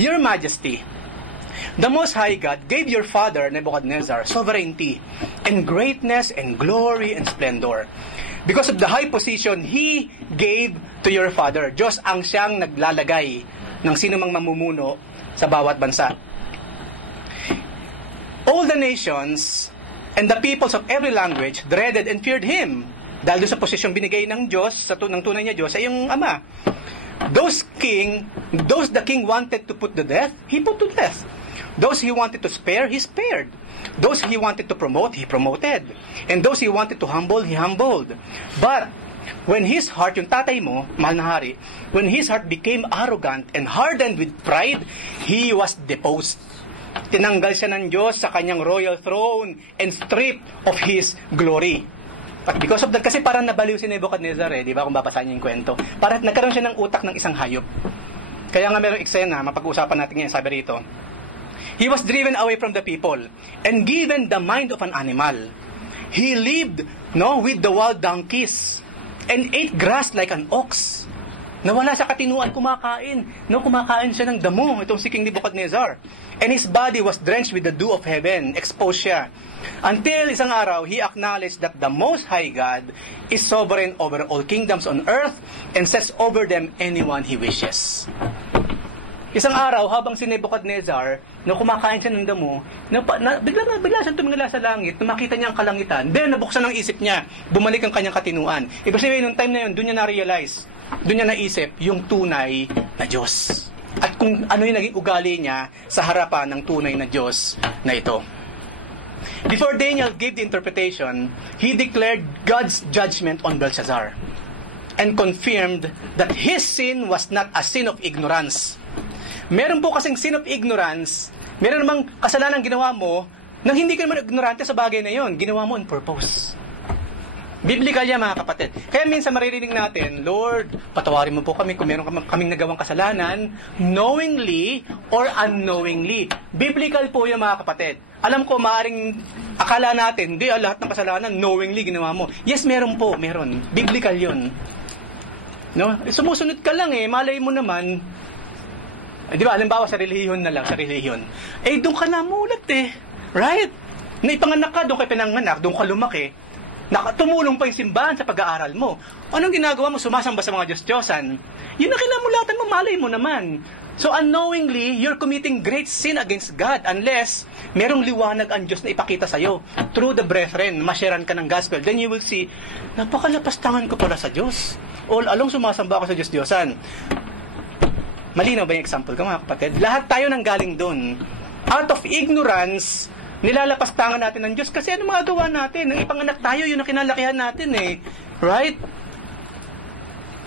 Your Majesty, the Most High God gave your father, Nebuchadnezzar, sovereignty, and greatness, and glory, and splendor. Because of the high position He gave to your father. Diyos ang siyang naglalagay ng sino mang mamumuno sa bawat bansa. All the nations and the peoples of every language dreaded and feared Him. Dahil doon sa posisyon binigay ng Diyos, ng tunay niya Diyos, ay yung Ama. Those the king wanted to put to death, He put to death. Those He wanted to spare, He spared. Those He wanted to promote, He promoted. And those He wanted to humble, He humbled. But when his heart, yung tatay mo, mahal na hari, when his heart became arrogant and hardened with pride, he was deposed. Tinanggal siya ng Diyos sa kanyang royal throne and stripped of His glory. But because of that, kasi parang nabaliw si Nebuchadnezzar di ba, kung babasahin niyo yung kwento. Parang nagkaroon siya ng utak ng isang hayop. Kaya nga merong eksena, mapag-uusapan natin ngayon, sabi rito, he was driven away from the people and given the mind of an animal. He lived, with the wild donkeys and ate grass like an ox. Nawala sa katinuan, kumakain. Kumakain siya ng damo, itong si King Nebuchadnezzar. And his body was drenched with the dew of heaven. Exposed siya. Until isang araw, he acknowledged that the Most High God is sovereign over all kingdoms on earth and sets over them anyone He wishes. Isang araw, habang si Nebuchadnezzar, kumakain siya ng damo, bigla siyang tumingala sa langit, makita niya ang kalangitan, then nabuksan ang isip niya, bumalik ang kanyang katinuan. Ibig sabihin, nung time na yun, doon niya na-realize, doon niya naisip yung tunay na Diyos. At kung ano yung naging ugali niya sa harapan ng tunay na Diyos na ito. Before Daniel gave the interpretation, he declared God's judgment on Belshazzar and confirmed that his sin was not a sin of ignorance. Meron po kasing sin of ignorance, meron namang kasalanan ginawa mo nang hindi ka naman ignorante sa bagay na yon, ginawa mo on purpose. Biblical yan, mga kapatid. Kaya minsan maririnig natin, Lord, patawarin mo po kami kung meron kaming nagawang kasalanan, knowingly or unknowingly. Biblical po yan, mga kapatid. Alam ko, maaring akala natin, hindi, lahat ng kasalanan, knowingly ginawa mo. Yes, meron po, meron. Biblical yun. Sumusunod ka lang malay mo naman. Di ba, halimbawa sa relihiyon na lang, doon ka namulat Right? Naipanganak ka, doon ka pinanganak, doon ka lumaki. Tumulong pa yung simbahan sa pag-aaral mo. Anong ginagawa mo? Sumasamba sa mga Diyos-Diyosan. Yun na kinamulatan mo, malay mo naman. So unknowingly, you're committing great sin against God unless merong liwanag ang Diyos na ipakita sa'yo. Through the brethren, masyaran ka ng gospel. Then you will see, napakalapastangan ko pala sa Diyos. All along sumasamba ako sa Diyos-Diyosan. Malinaw ba yung example ko, mga kapatid? Lahat tayo nang galing doon. Out of ignorance, nilalapastangan natin ng Diyos kasi ano mga gawa natin? Nang ipanganak tayo, yun ang kinalakihan natin eh. Right?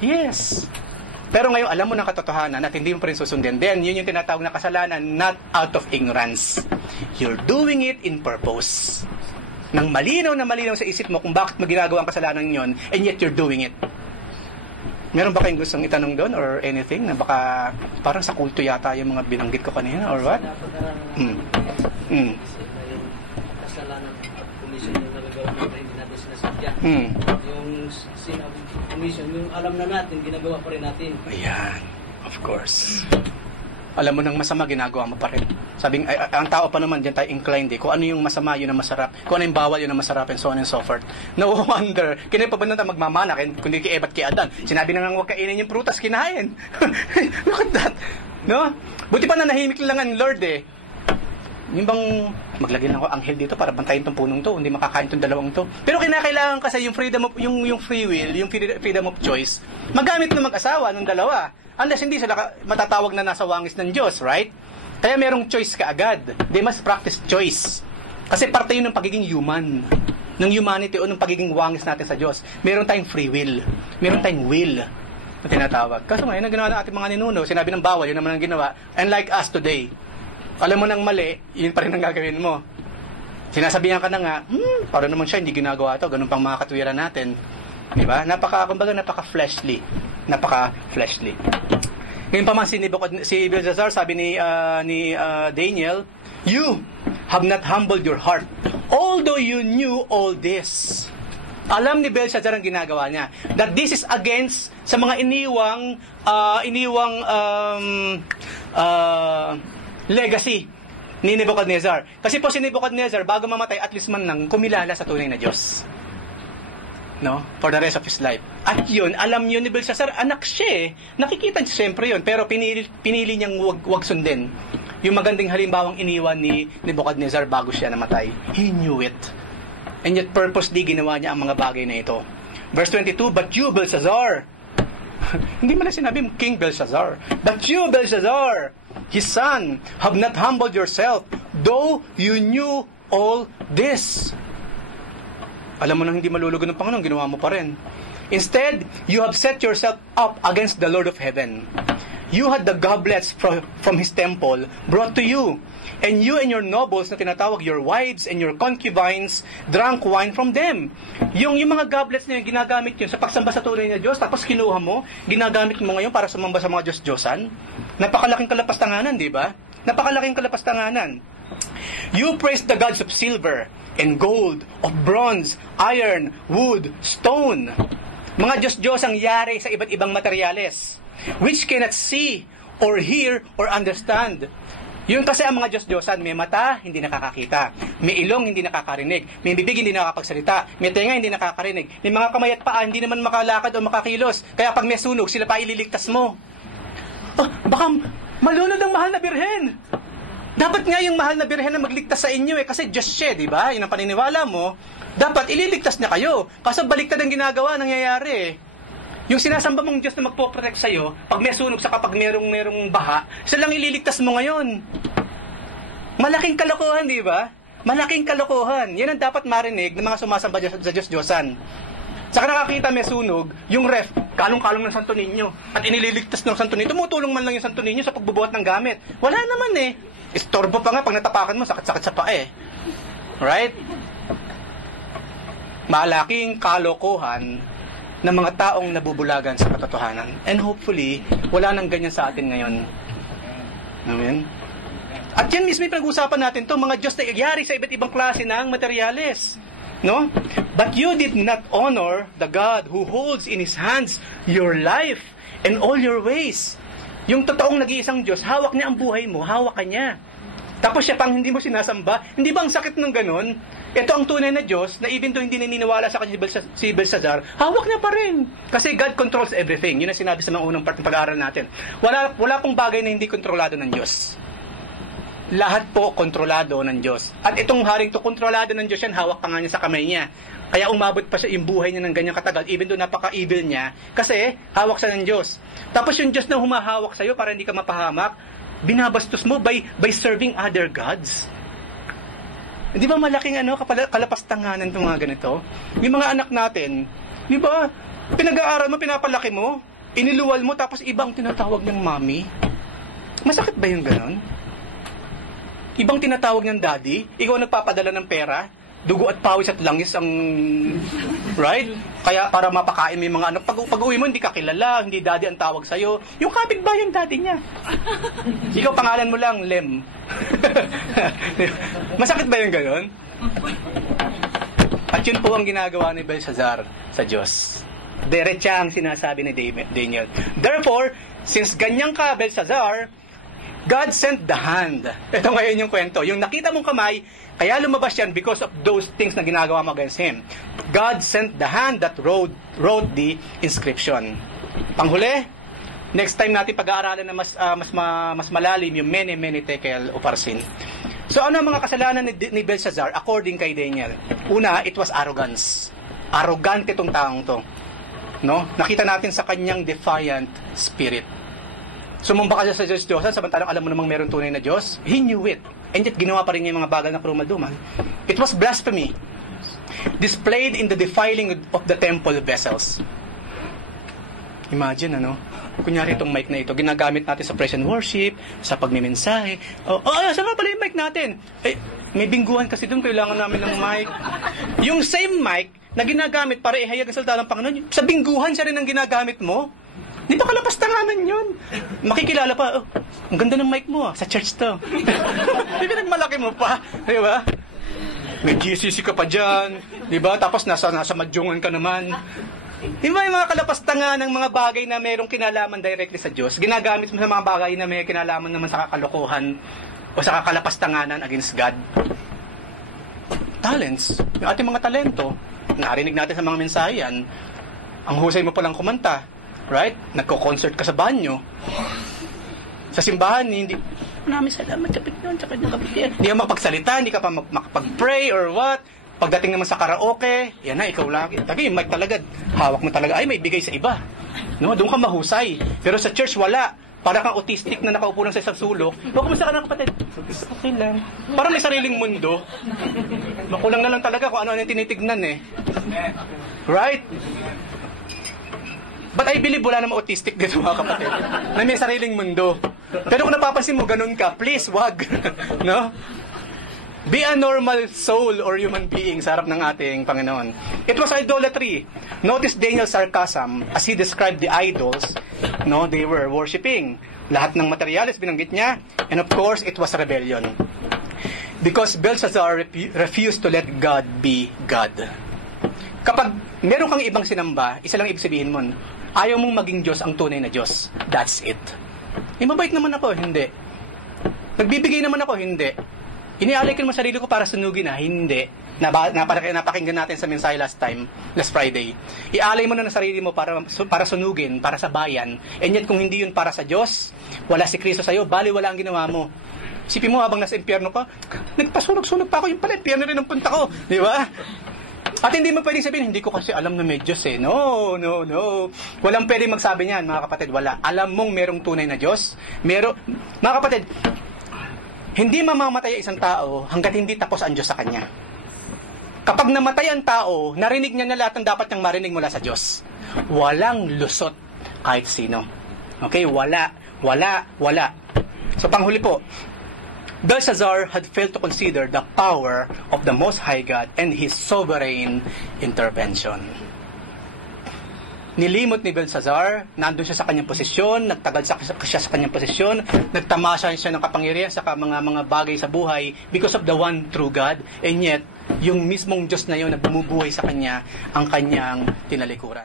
Yes. Pero ngayon, alam mo ng katotohanan at hindi mo pa rin susundin. Then, yun yung tinatawag na kasalanan, not out of ignorance. You're doing it in purpose. Nang malinaw na malinaw sa isip mo kung bakit mo ginagawa ang kasalanan yun, and yet you're doing it. Meron ba kayong gustong itanong doon or anything na baka parang sa kulto yata yung mga binanggit ko kanina or what? Kasalanan at commission yung nagagawa natin, hindi natin sinasadya. Yung sin of commission, yung alam na natin, ginagawa pa rin natin. Ayan, of course. Alam mo nang masama, ginagawa mo pa rin. Sabing, ang tao pa naman, dyan tayo inclined eh. Kung ano yung masama, yun ang masarap. Kung ano yung bawal, yun ang masarap, and so on and so forth. No wonder, kinay pa ba na magmamana, kundi kay Eva at kay Adan. Sinabi na nga huwag kainin yung prutas, kinain. Look at that. No? Buti pa na nahimik lang ang Lord eh. Yung bang maglagay lang ako anghel dito para bantayin tong punong to, hindi makakain tong dalawang to. Pero kinakailangan kasi yung freedom of yung free will, yung freedom of choice, magamit ng mag-asawa ng dalawa. Unless hindi sila matatawag na nasa wangis ng Diyos, right? Kaya merong choice kaagad. They must practice choice. Kasi parte yun ng pagiging human, ng humanity o ng pagiging wangis natin sa Diyos. Meron tayong free will. Meron tayong will na tinatawag. Kaso ngayon, ang ginawa ng ating mga ninuno, sinabi ng bawal, yun naman ang ginawa. And like us today, alam mo ng mali, yun pa rin ang gagawin mo. Sinasabihan ka na nga, para naman siya, hindi ginagawa ito, ganun pang mga katwiran natin. Diba? Napaka-fleshly. Napaka-fleshly. Ngayon pa man si Belshazzar, sabi ni Daniel, you have not humbled your heart, although you knew all this. Alam ni Belshazzar ang ginagawa niya. That this is against sa mga iniwang legacy ni Nebuchadnezzar. Kasi po si Nebuchadnezzar, bago mamatay, at least man nang kumilala sa tunay na Diyos. No? For the rest of his life. At yun, alam yun ni Belshazzar, anak siya eh. Nakikita niya siyempre yun, pero pinili niyang wag sundin. Yung magandang halimbawang iniwan ni Nebuchadnezzar bago siya namatay. He knew it. And yet purposely ginawa niya ang mga bagay na ito. Verse 22, but you, Belshazzar, hindi man na sinabi King Belshazzar, but you, Belshazzar, his son, have not humbled yourself, though you knew all this. Alam mo nang hindi malulugon ng Panginoon, ginawa mo pa rin. Instead, you have set yourself up against the Lord of heaven. You had the goblets from his temple brought to you, and you and your nobles na tinatawag your wives and your concubines drank wine from them. Yung mga goblets na yun, ginagamit yun sa pagsamba sa tunay na Diyos, tapos kinuha mo, ginagamit mo ngayon para sumamba sa mga Diyos-Diyosan. Napakalaking kalapastanganan, di ba? Napakalaking kalapastanganan. You praise the gods of silver and gold, of bronze, iron, wood, stone. Mga Diyos-Diyos ang yari sa iba't ibang materyales, which cannot see, or hear, or understand. Yun kasi ang mga Diyos-Diyosan, may mata, hindi nakakakita. May ilong, hindi nakakarinig. May bibig, hindi nakakapagsalita. May tenga, hindi nakakarinig. May mga kamay at paa, hindi naman makalakad o makakilos. Kaya pag may sunog, sila pa ililigtas mo. Oh, baka malunod ang mahal na birhen. Dapat nga yung mahal na birhen na magligtas sa inyo kasi Diyos siya, di ba? Yun ang paniniwala mo. Dapat ililigtas niya kayo. Kaso baliktad ang ginagawa, nangyayari. Yung sinasamba mong Diyos na magpo-protect sa'yo, pag may sunog sa kapag merong baha, sila lang ililigtas mo ngayon. Malaking kalokohan, di ba? Malaking kalokohan. Yan ang dapat marinig ng mga sumasamba sa Diyos-Diyosan. Saka nakakita may sunog, yung ref, kalong-kalong ng Santo Niño. At inililigtas ng Santo Niño. Tumutulong man lang yung Santo Niño sa pagbubuhat ng gamit. Wala naman eh. Istorbo pa nga pag natapakan mo, sakit-sakit sa paa eh. Right? Malaking kalokohan ng mga taong nabubulagan sa katotohanan. And hopefully, wala nang ganyan sa atin ngayon. Amen? At yan mismo yung pinag-usapan natin to, mga Diyos na yari sa iba't ibang klase ng materyales. No? But you did not honor the God who holds in His hands your life and all your ways. Yung totoong nag-iisang Diyos, hawak niya ang buhay mo, hawak ka niya. Tapos siya pang hindi mo sinasamba, hindi ba ang sakit ng ganun? Ito ang tunay na Diyos, na even though hindi naniniwala sa kanya si Belshazzar, hawak niya pa rin. Kasi God controls everything. Yun ang sinabi sa mga unang part ng pag-aaral natin. Wala pong bagay na hindi kontrolado ng Diyos. Lahat po kontrolado ng Diyos. At itong haring to, kontrolado ng Diyos yan, hawak pa nga niya sa kamay niya. Kaya umabot pa siya yung buhay niya ng ganyang katagal, even though napaka-evil niya, kasi hawak siya ng Diyos. Tapos yung Diyos na humahawak sa'yo para hindi ka mapahamak, binabastos mo by serving other gods. Di ba malaking kalapastanganan itong mga ganito? Yung mga anak natin, di ba, pinag-aaral mo, pinapalaki mo, iniluwal mo, tapos ibang tinatawag niyang mommy. Masakit ba yung ganon? Ibang tinatawag niyang daddy, ikaw nagpapadala ng pera, dugo at pawis at langis ang, right? Kaya para mapakain mo yung mga anak, pag-uwi mo, hindi ka kilala, hindi daddy ang tawag sa'yo. Yung kapitbahay yung daddy niya. Ikaw pangalan mo lang, Lem. Masakit ba yung ganon? At yun po ang ginagawa ni Belshazzar sa Diyos. Diretsa ang sinasabi ni Daniel. Therefore, since ganyan ka, Belshazzar, God sent the hand. Ito ngayon yung kwento. Yung nakita mong kamay, kaya lumabas yan because of those things na ginagawa mo against him. God sent the hand that wrote the inscription. Panghuli, next time natin pag-aaralan na mas malalim yung mene tekel uparsin. So ano ang mga kasalanan ni Belshazzar according kay Daniel? Una, it was arrogance. Arrogante itong taong to. No? Nakita natin sa kanyang defiant spirit. Sumumba ka sa Diyos, samantalang alam mo namang meron tunay na Diyos. He knew it. And yet, ginawa pa rin niya yung mga bagal na karumaldumal. It was blasphemy. Displayed in the defiling of the temple vessels. Imagine, kunyari itong mic na ito, ginagamit natin sa praise and worship, sa pagmimensahe. Saan nga pala yung mic natin? May bingguhan kasi doon, kailangan namin ng mic. Yung same mic na ginagamit para ihayag ang salita ng Panginoon, sa bingguhan siya rin ang ginagamit mo. Di ba kalapastanganan yun? Makikilala pa, ang ganda ng mic mo, sa church to. Di ba nagmalaki mo pa? Di ba? May GCC ka pa dyan. Di ba? Tapos nasa madyungan ka naman. Di ba yung mga kalapastangan ng mga bagay na mayroong kinalaman directly sa Diyos, ginagamit mo sa mga bagay na may kinalaman naman sa kakalokohan o sa kakalapastanganan against God? Talents. Yung ating mga talento, narinig natin sa mga mensahe yan, ang husay mo palang kumanta, right? Nagko-concert ka sa banyo. Sa simbahan, hindi, maraming salamat, kapit yun, tsaka yung kapit yan. Hindi ka makapagsalita, hindi ka pa makapag-pray or what. Pagdating naman sa karaoke, yan na, ikaw lang. Tapi yung mic talaga, hawak mo talaga, ay may bigay sa iba. No? Doon ka mahusay. Pero sa church, wala. Para kang autistic na nakaupo lang sa isang sulok. Kumusta ka na, kapatid? Okay lang. Parang may sariling mundo. Makulang na lang talaga kung ano-ano yung tinitignan eh. Right? But I believe wala namang autistic dito mga kapatid. Na may sariling mundo. Pero kung napapansin mo, ganun ka, please, wag. No? Be a normal soul or human being sa harap ng ating Panginoon. It was idolatry. Notice Daniel's sarcasm as he described the idols, no, they were worshiping. Lahat ng materyales binanggit niya. And of course, it was rebellion. Because Belshazzar refused to let God be God. Kapag meron kang ibang sinamba, isa lang ibig sabihin mo, ayaw mong maging Diyos ang tunay na Diyos. That's it. Mabait naman ako, hindi. Nagbibigay naman ako, hindi. Inialay ko naman sarili ko para sunugin na, hindi. Napakinggan natin sa mensahe last Friday. Ialay mo na ng sarili mo para sunugin, para sa bayan. And yet kung hindi yun para sa Diyos, wala si Kristo sa'yo, bali wala ang ginawa mo. Isipin mo habang nasa impyerno ka, nagpasunog-sunog pa ako, yung pala impyerno rin ang punta ko. Di ba? At hindi mo pwedeng sabihin, hindi ko kasi alam na may Diyos eh. No. Walang pwedeng magsabi niyan, mga kapatid, wala. Alam mong merong tunay na Diyos. Mga kapatid, hindi mamamatay ang isang tao hanggat hindi tapos ang Diyos sa kanya. Kapag namatay ang tao, narinig niya na lahat ng dapat niyang marinig mula sa Diyos. Walang lusot kahit sino. Okay? Wala. So, panghuli po, Belshazzar had failed to consider the power of the Most High God and His sovereign intervention. Nilimot ni Belshazzar, nandun siya sa kanyang posisyon, nagtagal siya sa kanyang posisyon, nagtamasa siya ng kapangyarihan sa mga bagay sa buhay because of the one true God, and yet, yung mismong Diyos na yun na bumubuhay sa kanya, ang kanyang tinalikuran.